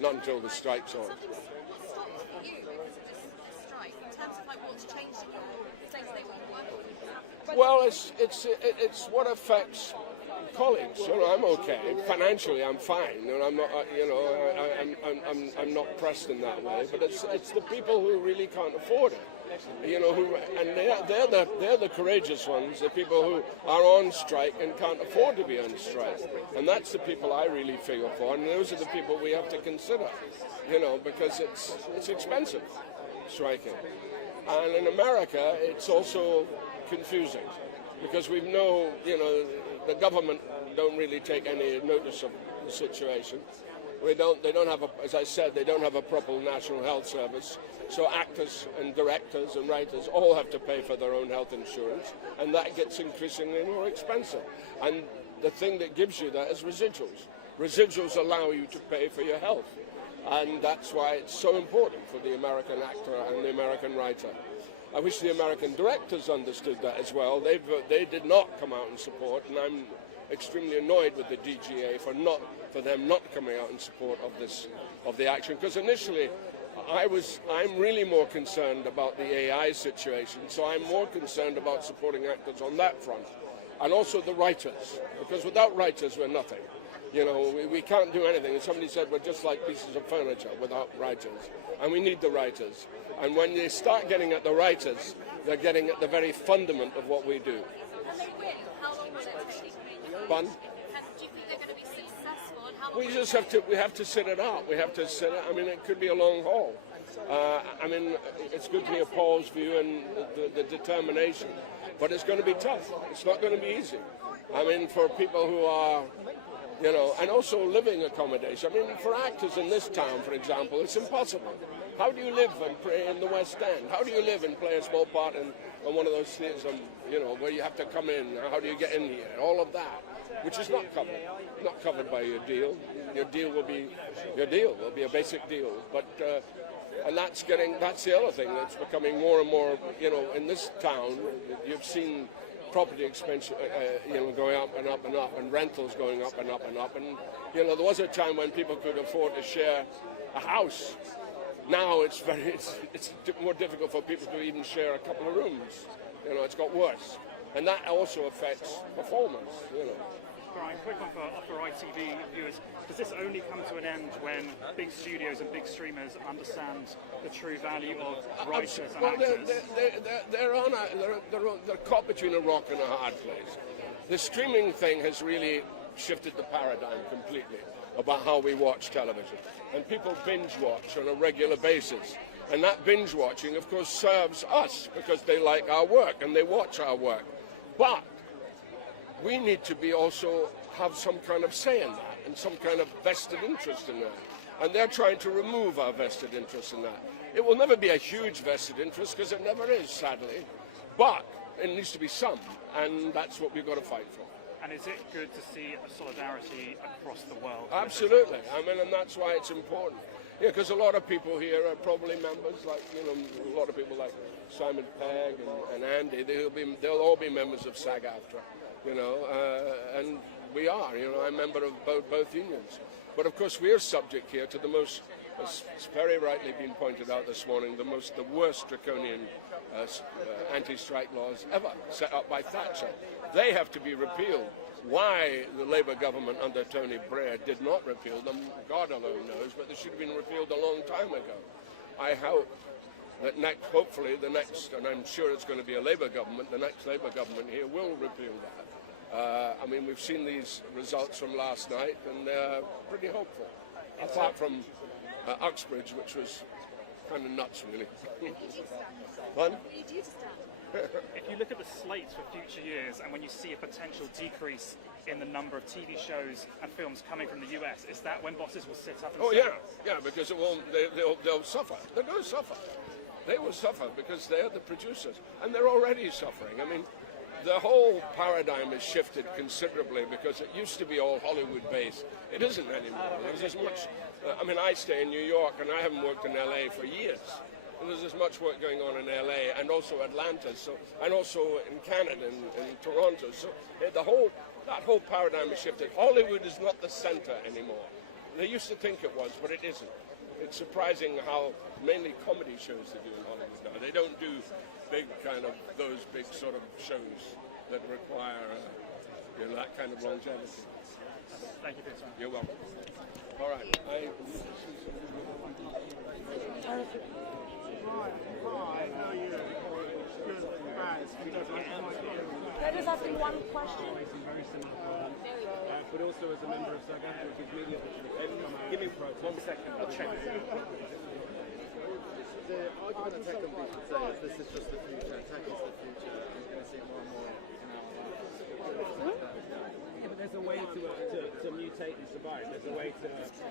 not until the strike's on. terms of like what's changed in your day-to-day work? Well, it's what affects colleagues. You know, I'm okay financially. I'm fine, and I'm not. You know, I'm not pressed in that way. But it's the people who really can't afford it. You know, they're the courageous ones. The people who are on strike and can't afford to be on strike, and that's the people I really feel for. And those are the people we have to consider. You know, because it's expensive striking, and in America it's also confusing because we know, you know, the government don't really take any notice of the situation. They don't have as I said, they don't have a proper national health service. So actors and directors and writers all have to pay for their own health insurance, and that gets increasingly more expensive. And the thing that gives you that is residuals. Residuals allow you to pay for your health, and that's why it's so important for the American actor and the American writer. I wish the American directors understood that as well. They did not come out and support, and I'm extremely annoyed with the DGA for them not coming out in support of the action. Because initially, I'm really more concerned about the AI situation, so I'm more concerned about supporting actors on that front, and also the writers, because without writers we're nothing. You know, we can't do anything. And somebody said we're just like pieces of furniture without writers, and we need the writers. And when they start getting at the writers, they're getting at the very fundament of what we do. And they will. How long will it take? Fun. And do you think they're going to be successful? And how long We have to sit it out. We have to sit it. I mean, it could be a long haul. I mean, it's good to hear Paul's view and the determination, but it's going to be tough. It's not going to be easy. I mean, for people who are, you know, and also living accommodation. I mean, for actors in this town, for example, it's impossible. How do you live and play in the West End? How do you live and play a small part in one of those theatres, you know, where you have to come in? How do you get in here? All of that, which is not covered by your deal. Your deal will be a basic deal. But and that's the other thing that's becoming more and more. You know, in this town, you've seen property expense, you know, going up and up and up, and rentals going up and up and up. And you know, there was a time when people could afford to share a house. Now it's more difficult for people to even share a couple of rooms. You know, it's got worse, and that also affects performance. You know. Brian, quick one for ITV viewers. Does this only come to an end when big studios and big streamers understand the true value of writers and actors? They're caught between a rock and a hard place. The streaming thing has really shifted the paradigm completely about how we watch television. And people binge watch on a regular basis. And that binge watching, of course, serves us because they like our work and they watch our work. But we need to also have some kind of say in that and some kind of vested interest in that. And they're trying to remove our vested interest in that. It will never be a huge vested interest because it never is, sadly. But it needs to be some, and that's what we've got to fight for. And is it good to see a solidarity across the world? Absolutely. I mean, and that's why it's important. Yeah, because a lot of people here are probably members, like, you know, a lot of people like Simon Pegg and Andy, they'll all be members of SAG-AFTRA, you know, and we are, you know, I'm a member of both unions. But of course we're subject here to the most, as very rightly been pointed out this morning, the worst draconian anti-strike laws ever set up by Thatcher. They have to be repealed. Why the Labour government under Tony Blair did not repeal them, God alone knows, but they should have been repealed a long time ago. I hope that hopefully the next, and I'm sure it's going to be a Labour government, the next Labour government here will repeal that. I mean, we've seen these results from last night, and they're pretty hopeful. Apart from Uxbridge, which was kind of nuts, really. Fun? If you look at the slates for future years, and when you see a potential decrease in the number of TV shows and films coming from the US, is that when bosses will sit up and say... yeah, because they'll suffer. They're going to suffer. They will suffer because they're the producers, and they're already suffering. I mean, the whole paradigm has shifted considerably because it used to be all Hollywood-based. It isn't anymore. There's as much... I mean, I stay in New York, and I haven't worked in LA for years. And there's as much work going on in LA and also Atlanta, and also in Canada and Toronto. So that whole paradigm has shifted. Hollywood is not the center anymore. They used to think it was, but it isn't. it's surprising how mainly comedy shows they do in Hollywood now. They don't do big kind of those big sort of shows that require that kind of longevity. Thank you for your time. You're welcome. All right. Can I just ask you one question? Very similar problems, but also as a member of SAG-AFTRA, it gives me the opportunity to come out. Give me 1 second, I'll check. The argument that tech companies would say is this is just the future, tech is the future, and you're going to see it more and more in our lives. Yeah, but there's a way to mutate and survive. There's a way to adapt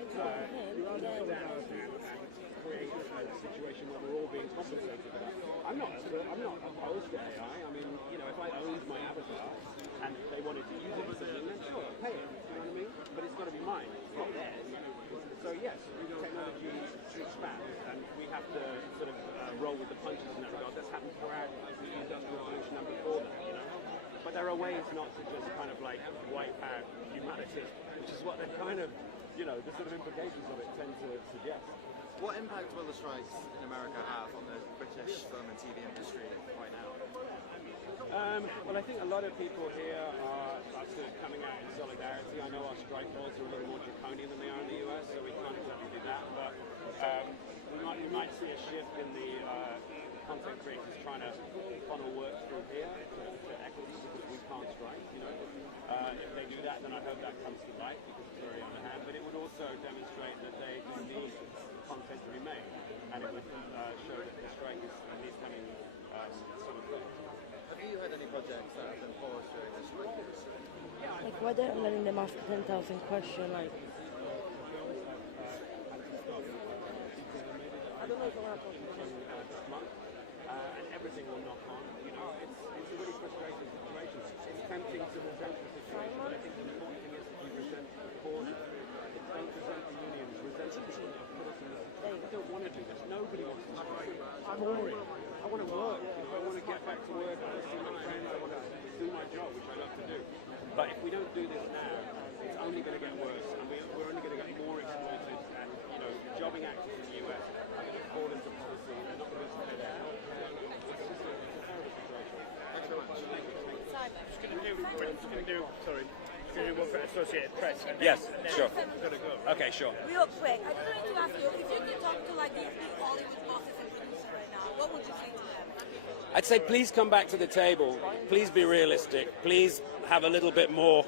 and create a situation where we're all being compensated for that. I'm not opposed to AI. I mean, you know, if I owned my avatar and they wanted to use it for something, then sure, I'll pay it. You know what I mean? But it's got to be mine. It's not theirs. So yes, technology expands, and we have to sort of roll with the punches in that regard. That's happened throughout the Industrial Revolution and before that, you know. But there are ways not to just kind of like wipe out humanity, which is what they're kind of, you know, the sort of implications of it tend to suggest. What impact will the strikes in America have on the British film and TV industry right now? Well, I think a lot of people here are sort of coming out in solidarity. I know our strike laws are a little more draconian than they are in the US, so we can't exactly do that. But we might see a shift in the content creators trying to funnel work through here to equity because we can't strike. You know, if they do that, then I hope that comes to light because it's very underhand. But it would also demonstrate that they need content to be made, and it would show that the strike is at least having some effect. Have you had any projects that have been paused during this strike? Like whether I'm letting them ask 10,000 questions, like. I don't know if I'll have this month, and everything will knock on. You know, it's a really frustrating situation. It's tempting to resent the situation, but I think the important thing is that you resent the cause. Don't resent the unions, resent the people that have put us in this situation. I don't want to do this. Nobody wants to strike. I'm boring. I want to work. You know, I want to get back to work. I want to see my friends. I want to do my job, which I love to do. But if we don't do this now, it's only going to get worse, and we're only going to get more exploited. And you know, jobbing actors in the US are going to fall into policy. They're not going to pay their health care. It's a terrible situation. Thanks very much. Just going to do one for Associated Press. Yes, sure. Okay, sure. Real quick, I just wanted to ask you, if you could talk to like these big Hollywood bosses and producers right now, what would you say to them? I'd say please come back to the table. Please be realistic. Please have a little bit more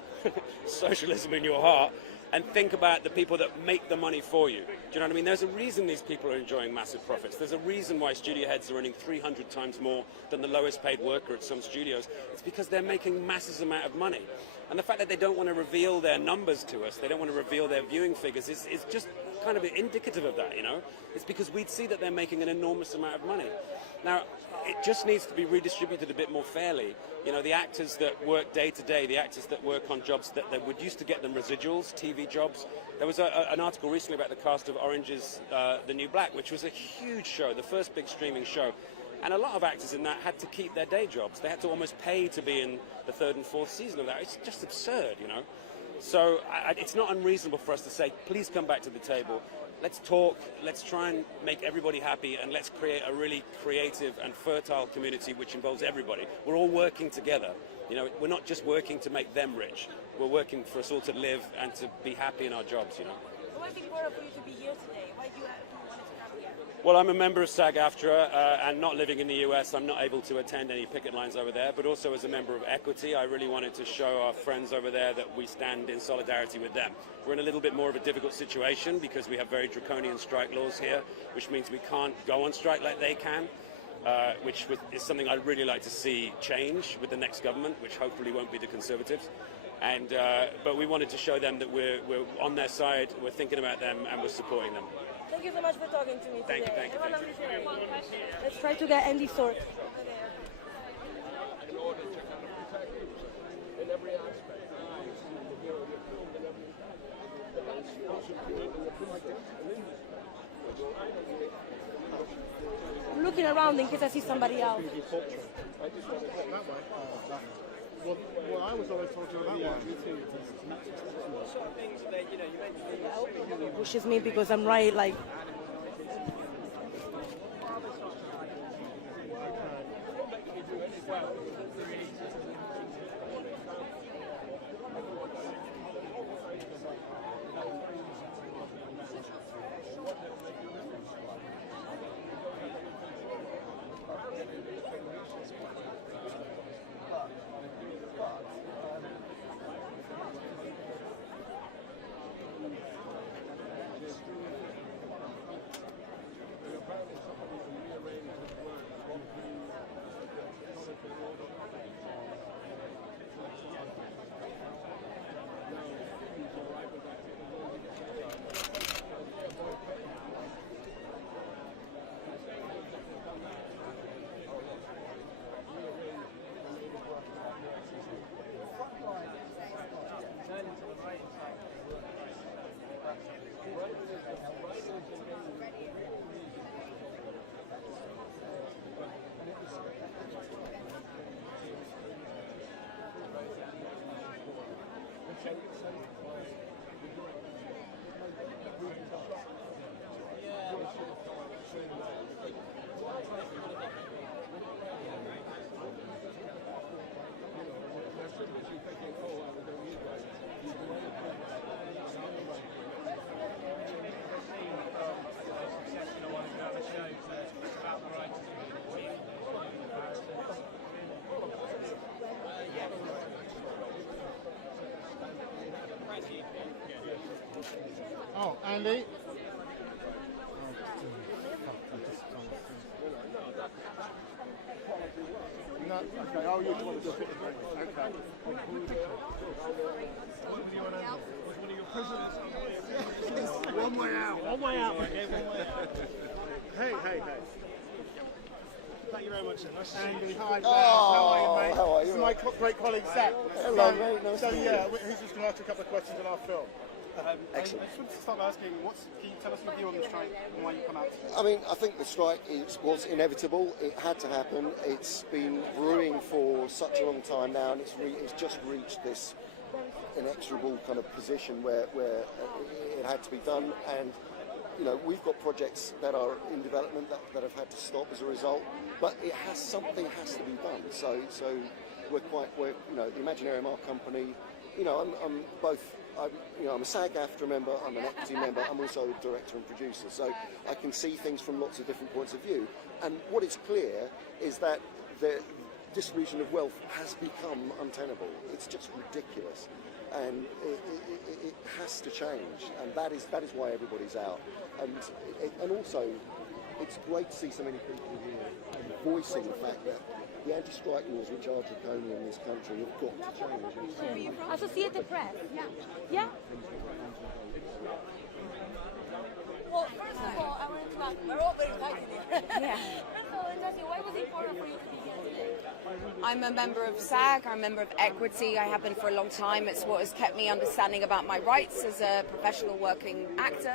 socialism in your heart and think about the people that make the money for you. Do you know what I mean? There's a reason these people are enjoying massive profits. There's a reason why studio heads are earning 300 times more than the lowest paid worker at some studios. It's because they're making massive amount of money. And the fact that they don't want to reveal their numbers to us, they don't want to reveal their viewing figures, is just kind of indicative of that, you know? It's because we'd see that they're making an enormous amount of money. Now, it just needs to be redistributed a bit more fairly. You know, the actors that work day to day, the actors that work on jobs that would used to get them residuals, TV jobs. There was an article recently about the cast of Orange's The New Black, which was a huge show, the first big streaming show. And a lot of actors in that had to keep their day jobs. They had to almost pay to be in the 3rd and 4th season of that. It's just absurd, you know. So it's not unreasonable for us to say, please come back to the table. Let's talk, let's try and make everybody happy, and let's create a really creative and fertile community which involves everybody. We're all working together. You know, we're not just working to make them rich. We're working for us all to live and to be happy in our jobs, you know. Why is it important for you to be here today? Why do you want to come here? Well, I'm a member of SAG-AFTRA, and not living in the US, I'm not able to attend any picket lines over there, but also as a member of Equity, I really wanted to show our friends over there that we stand in solidarity with them. We're in a little bit more of a difficult situation because we have very draconian strike laws here, which means we can't go on strike like they can, which is something I'd really like to see change with the next government, which hopefully won't be the Conservatives. And but we wanted to show them that we're on their side, we're thinking about them, and we're supporting them. Thank you so much for talking to me today. Thank you. Let's try to get Andy Sork. In order to kind of protect you in every aspect, your film and everything. But that's also creating a project, an industry. I'm looking around in case I see somebody else. Well, I was always told you about that. Pushes me because I'm right, like Andy. No, okay. Oh, you want to sit okay. One way out. One way out. Hey. Thank you very much, Andy. Hi. How are you, mate? How are you? This is my great colleague, Seth. Hello, mate. Nice to meet you. Who's just going to ask a couple of questions on our film? Excellent. I just wanted to start by asking, can you tell us your view on the strike and why you come out today? I mean, I think the strike was inevitable. It had to happen. It's been brewing for such a long time now, and it's just reached this inexorable kind of position where it had to be done. And you know, we've got projects that are in development that have had to stop as a result. But something has to be done. So we're the Imaginarium Art Company. You know, I'm a SAG-AFTRA member, I'm an equity member, I'm also a director and producer, so I can see things from lots of different points of view. And what is clear is that the distribution of wealth has become untenable. It's just ridiculous, and it has to change, and that is why everybody's out. And also, it's great to see so many people here voicing the fact that the anti-strike laws, which are draconian in this country, have got to change. Where are you from? Associated Press. Yeah. Well, first of all, I wanted to ask, we're all very excited here. Yeah. First of all, Jesse, why was it important for you to be here today? I'm a member of SAG, I'm a member of Equity, I have been for a long time. It's what has kept me understanding about my rights as a professional working actor.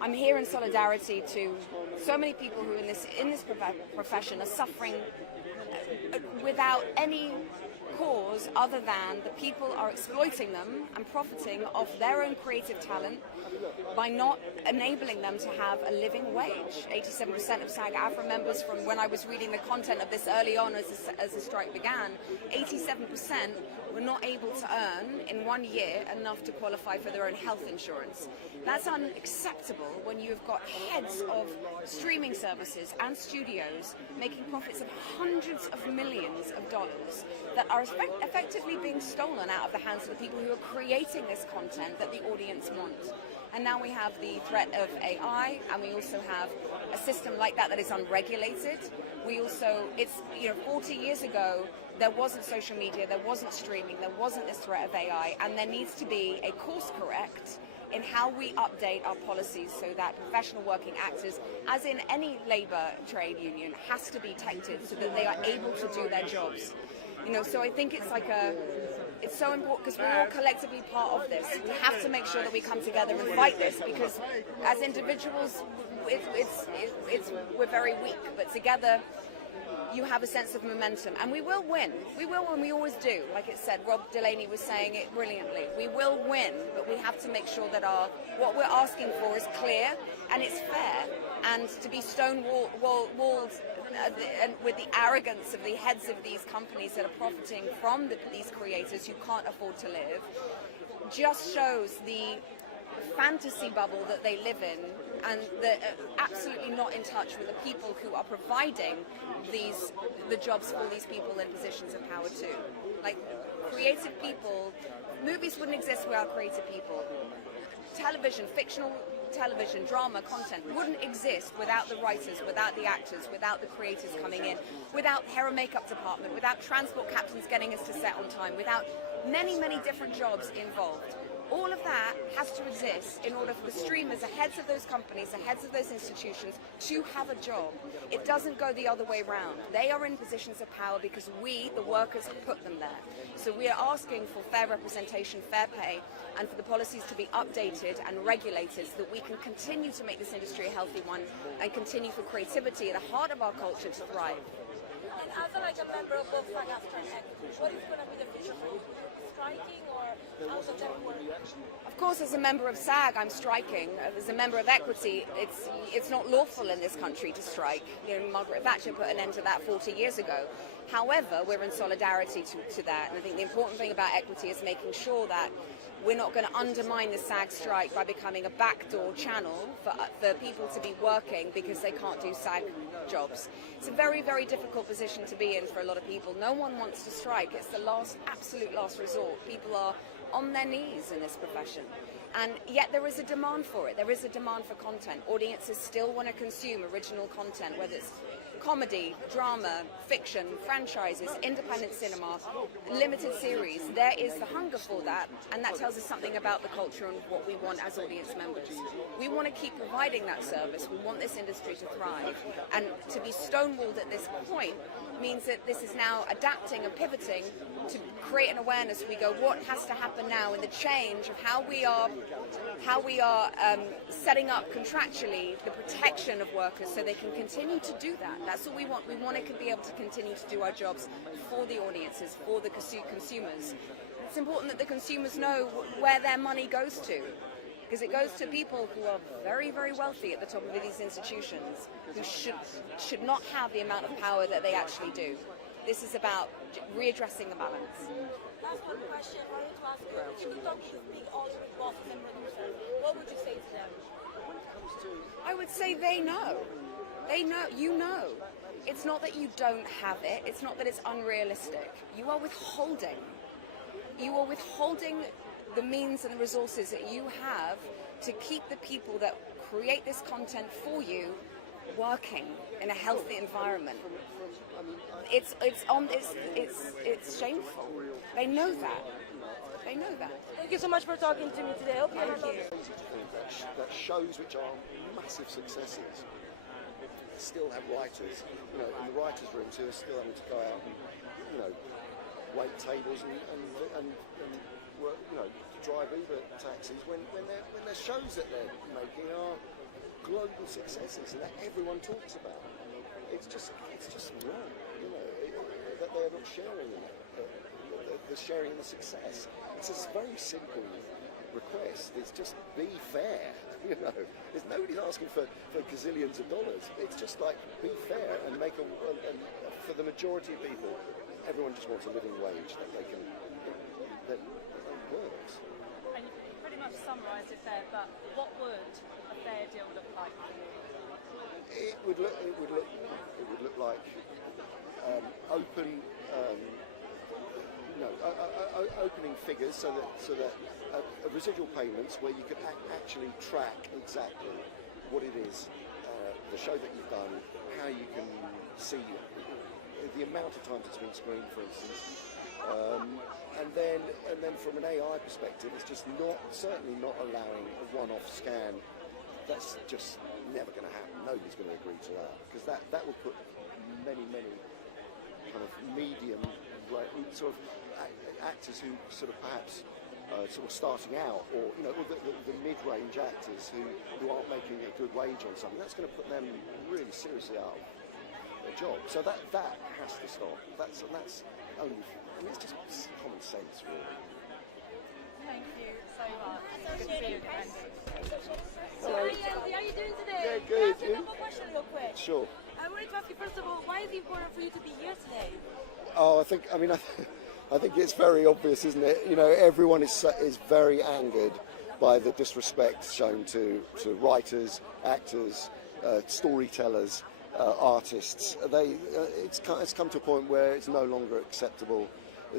I'm here in solidarity to so many people who in this profession are suffering without any cause other than the people are exploiting them and profiting off their own creative talent by not enabling them to have a living wage. 87% of SAG-AFTRA members, from when I was reading the content of this early on as the strike began, 87% were not able to earn in 1 year enough to qualify for their own health insurance. That's unacceptable when you've got heads of streaming services and studios making profits of hundreds of millions of dollars that are effectively being stolen out of the hands of the people who are creating this content that the audience wants. And now we have the threat of AI, and we also have a system like that is unregulated. We also, 40 years ago, there wasn't social media, there wasn't streaming, there wasn't this threat of AI, and there needs to be a course correct in how we update our policies so that professional working actors, as in any labour trade union, has to be protected so that they are able to do their jobs. So I think it's so important because we're all collectively part of this. We have to make sure that we come together and fight this, because as individuals, we're very weak, but together you have a sense of momentum, and we will win. We will, and we always do. Like it said, Rob Delaney was saying it brilliantly. We will win, but we have to make sure that what we're asking for is clear and it's fair, and to be stonewalled and with the arrogance of the heads of these companies that are profiting from these creators who can't afford to live just shows the fantasy bubble that they live in, and they're absolutely not in touch with the people who are providing the jobs for these people in positions of power too. Like, creative people, movies wouldn't exist without creative people. Television, fictional television, drama, content wouldn't exist without the writers, without the actors, without the creators coming in, without hair and makeup department, without transport captains getting us to set on time, without many, many different jobs involved. All of that has to exist in order for the streamers, the heads of those companies, the heads of those institutions, to have a job. It doesn't go the other way around. They are in positions of power because we, the workers, have put them there. So we are asking for fair representation, fair pay, and for the policies to be updated and regulated so that we can continue to make this industry a healthy one and continue for creativity at the heart of our culture to thrive. And as a member of both SAG-AFTRA and Equity, what is going to be the future for you? Striking, or how does that work? Of course, as a member of SAG, I'm striking. As a member of Equity, it's not lawful in this country to strike. Margaret Thatcher put an end to that 40 years ago. However, we're in solidarity to that, and I think the important thing about Equity is making sure that we're not going to undermine the SAG strike by becoming a backdoor channel for people to be working because they can't do SAG jobs. It's a very, very difficult position to be in for a lot of people. No one wants to strike. It's the absolute last resort. People are on their knees in this profession. And yet there is a demand for it. There is a demand for content. Audiences still want to consume original content, whether it's comedy, drama, fiction, franchises, independent cinema, limited series. There is the hunger for that, and that tells us something about the culture and what we want as audience members. We want to keep providing that service. We want this industry to thrive. And to be stonewalled at this point means that this is now adapting and pivoting to create an awareness. We go, what has to happen now in the change of how we are setting up contractually the protection of workers so they can continue to do that. That's what we want. We want to be able to continue to do our jobs for the audiences, for the consumers. It's important that the consumers know where their money goes to, because it goes to people who are very, very wealthy at the top of these institutions, who should not have the amount of power that they actually do. This is about readdressing the balance. Last one question I wanted to ask you. If you could talk to the big Hollywood bosses and producers, what would you say to them? I would say they know. They know. You know. It's not that you don't have it. It's not that it's unrealistic. You are withholding. You are withholding the means and the resources that you have to keep the people that create this content for you working in a healthy environment. It's shameful. They know that. They know that. Thank you so much for talking to me today. Hope you have a lovely day. That shows which are massive successes still have writers, in the writers' rooms who are still having to go out and, wait tables and work, drive Uber taxis when their shows that they're making are global successes and that everyone talks about. It's just wrong, that they're not sharing in it. They're sharing in the success. It's a very simple request. It's just be fair. There's nobody asking for gazillions of dollars. It's just like be fair and make and for the majority of people, everyone just wants a living wage that they can that works. And you pretty much summarised it there. But what would a fair deal look like? It would look like opening figures so that residual payments where you could actually track exactly what it is, the show that you've done, how you can see the amount of times it's been screened, for instance, and then from an AI perspective, it's just certainly not allowing a one-off scan. That's just never going to happen. Nobody's going to agree to that, because that will put many kind of medium sort of actors who sort of perhaps sort of starting out, or the mid-range actors who aren't making a good wage on something. That's going to put them really seriously out of their job. So that has to stop. That's only. It's just common sense, really. Thank you so much. Good to see you again. Hi, Andy. How are you doing today? Yeah, good. Can I ask you a couple questions real quick? Sure. I wanted to ask you, first of all, why is it important for you to be here today? Oh, I think it's very obvious, isn't it? Everyone is very angered by the disrespect shown to writers, actors, storytellers, artists. It's come to a point where it's no longer acceptable.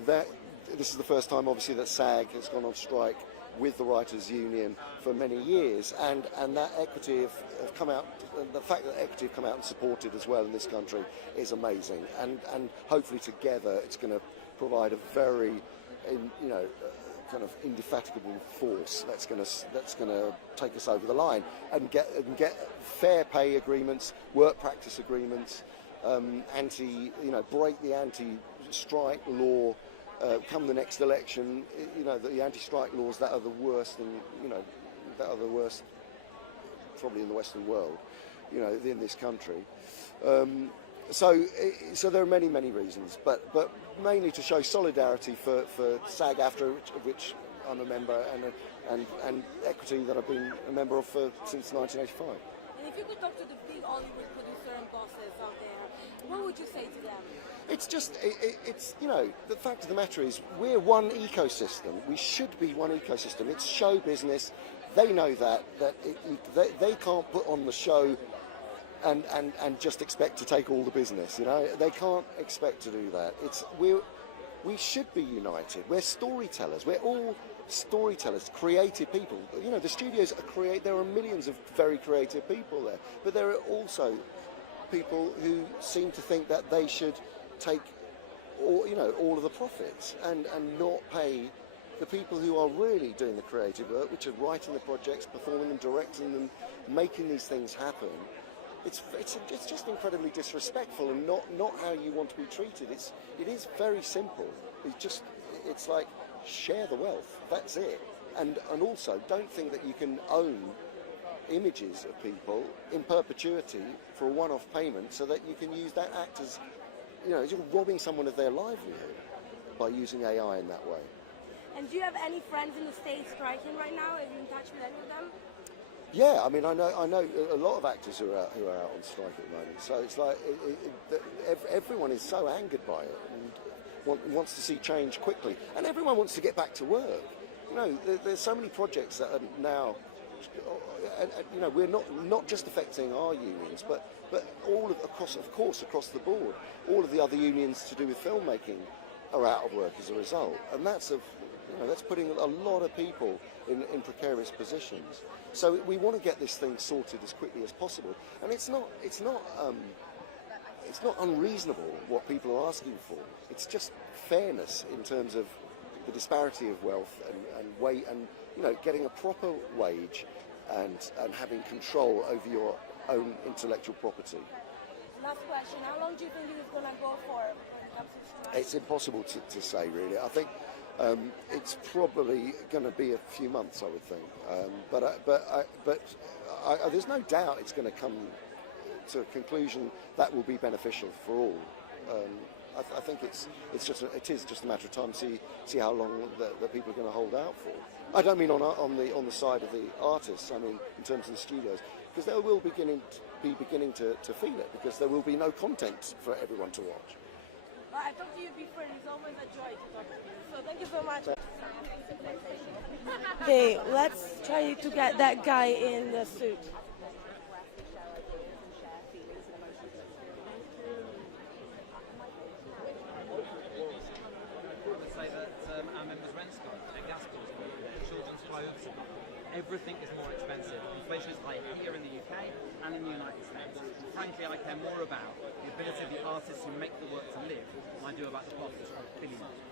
This is the first time, obviously, that SAG has gone on strike with the Writers' Union for many years, and that Equity have come out. The fact that Equity have come out and supported as well in this country is amazing, and hopefully together it's going to provide a very, kind of indefatigable force that's going to take us over the line and get fair pay agreements, work practice agreements, break the anti-strike law. Come the next election, the anti-strike laws that are the worst, probably in the Western world, in this country. So there are many reasons, but mainly to show solidarity for SAG-AFTRA, of which I'm a member, and Equity that I've been a member of since 1985. And if you could talk to the big Hollywood producer and bosses out there, what would you say to them? It's just, the fact of the matter is, we're one ecosystem. We should be one ecosystem. It's show business. They know that they can't put on the show and just expect to take all the business. They can't expect to do that. we should be united. We're storytellers. We're all storytellers, creative people. You know, the studios are there are millions of very creative people there, but there are also people who seem to think that they should take all of the profits and not pay the people who are really doing the creative work, which are writing the projects, performing them, directing them, making these things happen. It's just incredibly disrespectful and not how you want to be treated. It is very simple. It's like share the wealth. That's it. And also don't think that you can own images of people in perpetuity for a one-off payment so that you can use that act as, you're robbing someone of their livelihood by using AI in that way. And do you have any friends in the States striking right now? Are you in touch with any of them? Yeah, I mean, I know a lot of actors who are out on strike at the moment. So it's like everyone is so angered by it and wants to see change quickly, and everyone wants to get back to work. There's so many projects that are now, we're not just affecting our unions, but all across the board, all of the other unions to do with filmmaking are out of work as a result, and that's putting a lot of people in precarious positions. So we want to get this thing sorted as quickly as possible, and it's not unreasonable what people are asking for. It's just fairness in terms of the disparity of wealth and getting a proper wage and having control over your own intellectual property. Last question: how long do you think it's going to go for when it comes to strike? It's impossible to say, really. I think it's probably going to be a few months, I would think. But there's no doubt it's going to come to a conclusion that will be beneficial for all. I think it is just a matter of time to see how long the people are going to hold out for. I don't mean on the side of the artists. I mean in terms of the studios, because they will be beginning to feel it, because there will be no content for everyone to watch. I talked to you before, and it's always a joy to talk to you. So thank you so much. Okay, let's try to get that guy in the suit. Say that our members' rent's gone, their gas bills are gone, their children's clothes are gone. Everything is more expensive. Inflation is high here in the UK and in the United States. And frankly, I care more about the ability of the artists who make the work to live than I do about the profits of billionaires.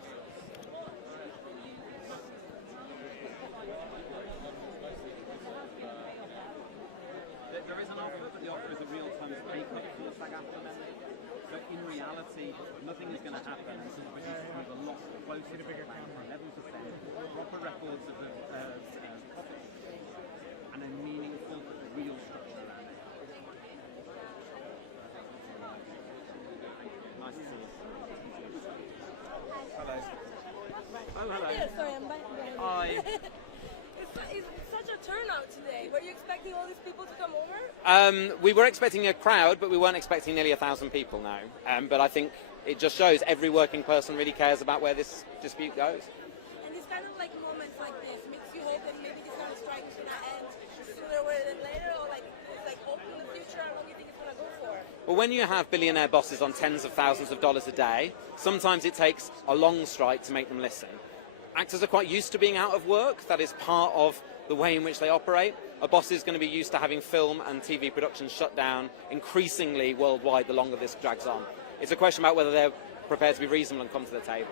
There is an offer, but the offer is a real-time pay cut for the SAG-AFTRA members. So in reality, nothing is going to happen until the producers move a lot closer to the plan for 11%, proper records of the profits, and a meaningful, real structure around it. Nice to see you. Hello. Oh, hello. Yeah, sorry, I'm back. Hi. It's such a turnout today. Were you expecting all these people to come over? We were expecting a crowd, but we weren't expecting nearly 1,000 people now. But I think it just shows every working person really cares about where this dispute goes. And it's kind of like moments like this makes you hope that maybe this kind of strike is going to end sooner rather than later, or like hope in the future. How long do you think it's going to go for? Well, when you have billionaire bosses on tens of thousands of dollars a day, sometimes it takes a long strike to make them listen. Actors are quite used to being out of work. That is part of the way in which they operate. A boss is going to be used to having film and TV productions shut down increasingly worldwide the longer this drags on. It's a question about whether they're prepared to be reasonable and come to the table.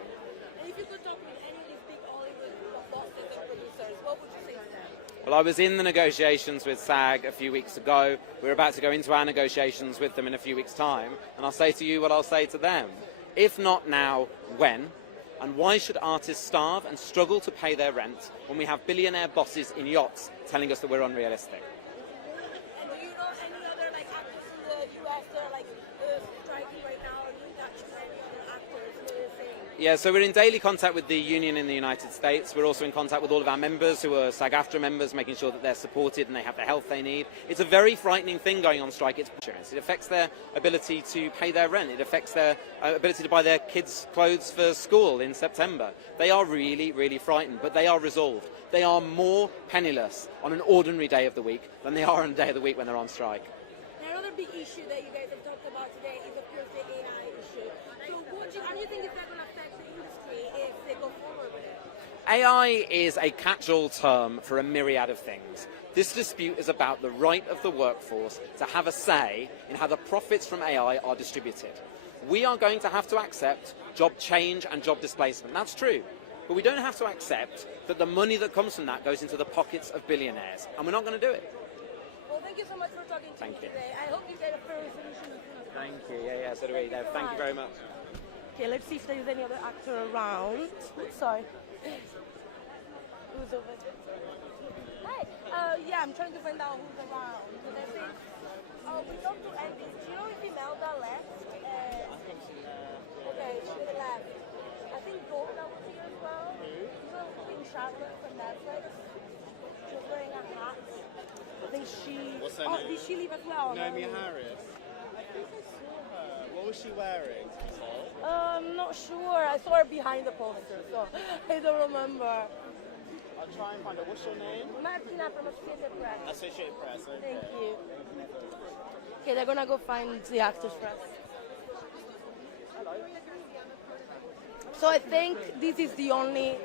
And if you could talk with any of these big Hollywood bosses and producers, what would you say to them? Well, I was in the negotiations with SAG a few weeks ago. We're about to go into our negotiations with them in a few weeks' time, and I'll say to you what I'll say to them. If not now, when? And why should artists starve and struggle to pay their rent when we have billionaire bosses in yachts telling us that we're unrealistic? And do you know any other actors in the US that are striking right now, or doing that with any other actors who are saying? Yeah, so we're in daily contact with the union in the United States. We're also in contact with all of our members who are SAG-AFTRA members, making sure that they're supported and they have the help they need. It's a very frightening thing going on strike. It affects their ability to pay their rent. It affects their ability to buy their kids' clothes for school in September. They are really, really frightened, but they are resolved. They are more penniless on an ordinary day of the week than they are on a day of the week when they're on strike. Another big issue that you guys have talked about today is, of course, the AI issue. So how do you think is that going to affect the industry AI is a catch-all term for a myriad of things. This dispute is about the right of the workforce to have a say in how the profits from AI are distributed. We are going to have to accept job change and job displacement. That's true. But we don't have to accept that the money that comes from that goes into the pockets of billionaires. And we're not going to do it. Well, thank you so much for talking to me today. I hope you get a fair solution as soon as possible. Thank you. Yeah, so do we. No, thank you very much. Okay, let's see if there's any other actor around. Sorry. Who's over there? Hi. Yeah, I'm trying to find out who's around. But I think, we talked to Andy. Do you know if Imelda left? Okay, she left. I think Golda was here as well. Who? In Charlotte from Netflix. She was wearing a hat. I think she... What's her name? Did she leave as well? Naomi Harris. I think I saw her. What was she wearing? I'm not sure. I saw her behind the poster, so I don't remember. I'll try and find her. What's your name? Martina from Associated Press. Associated Press, okay. Thank you. Okay, they're gonna go find the Actors Press. So I think this is the only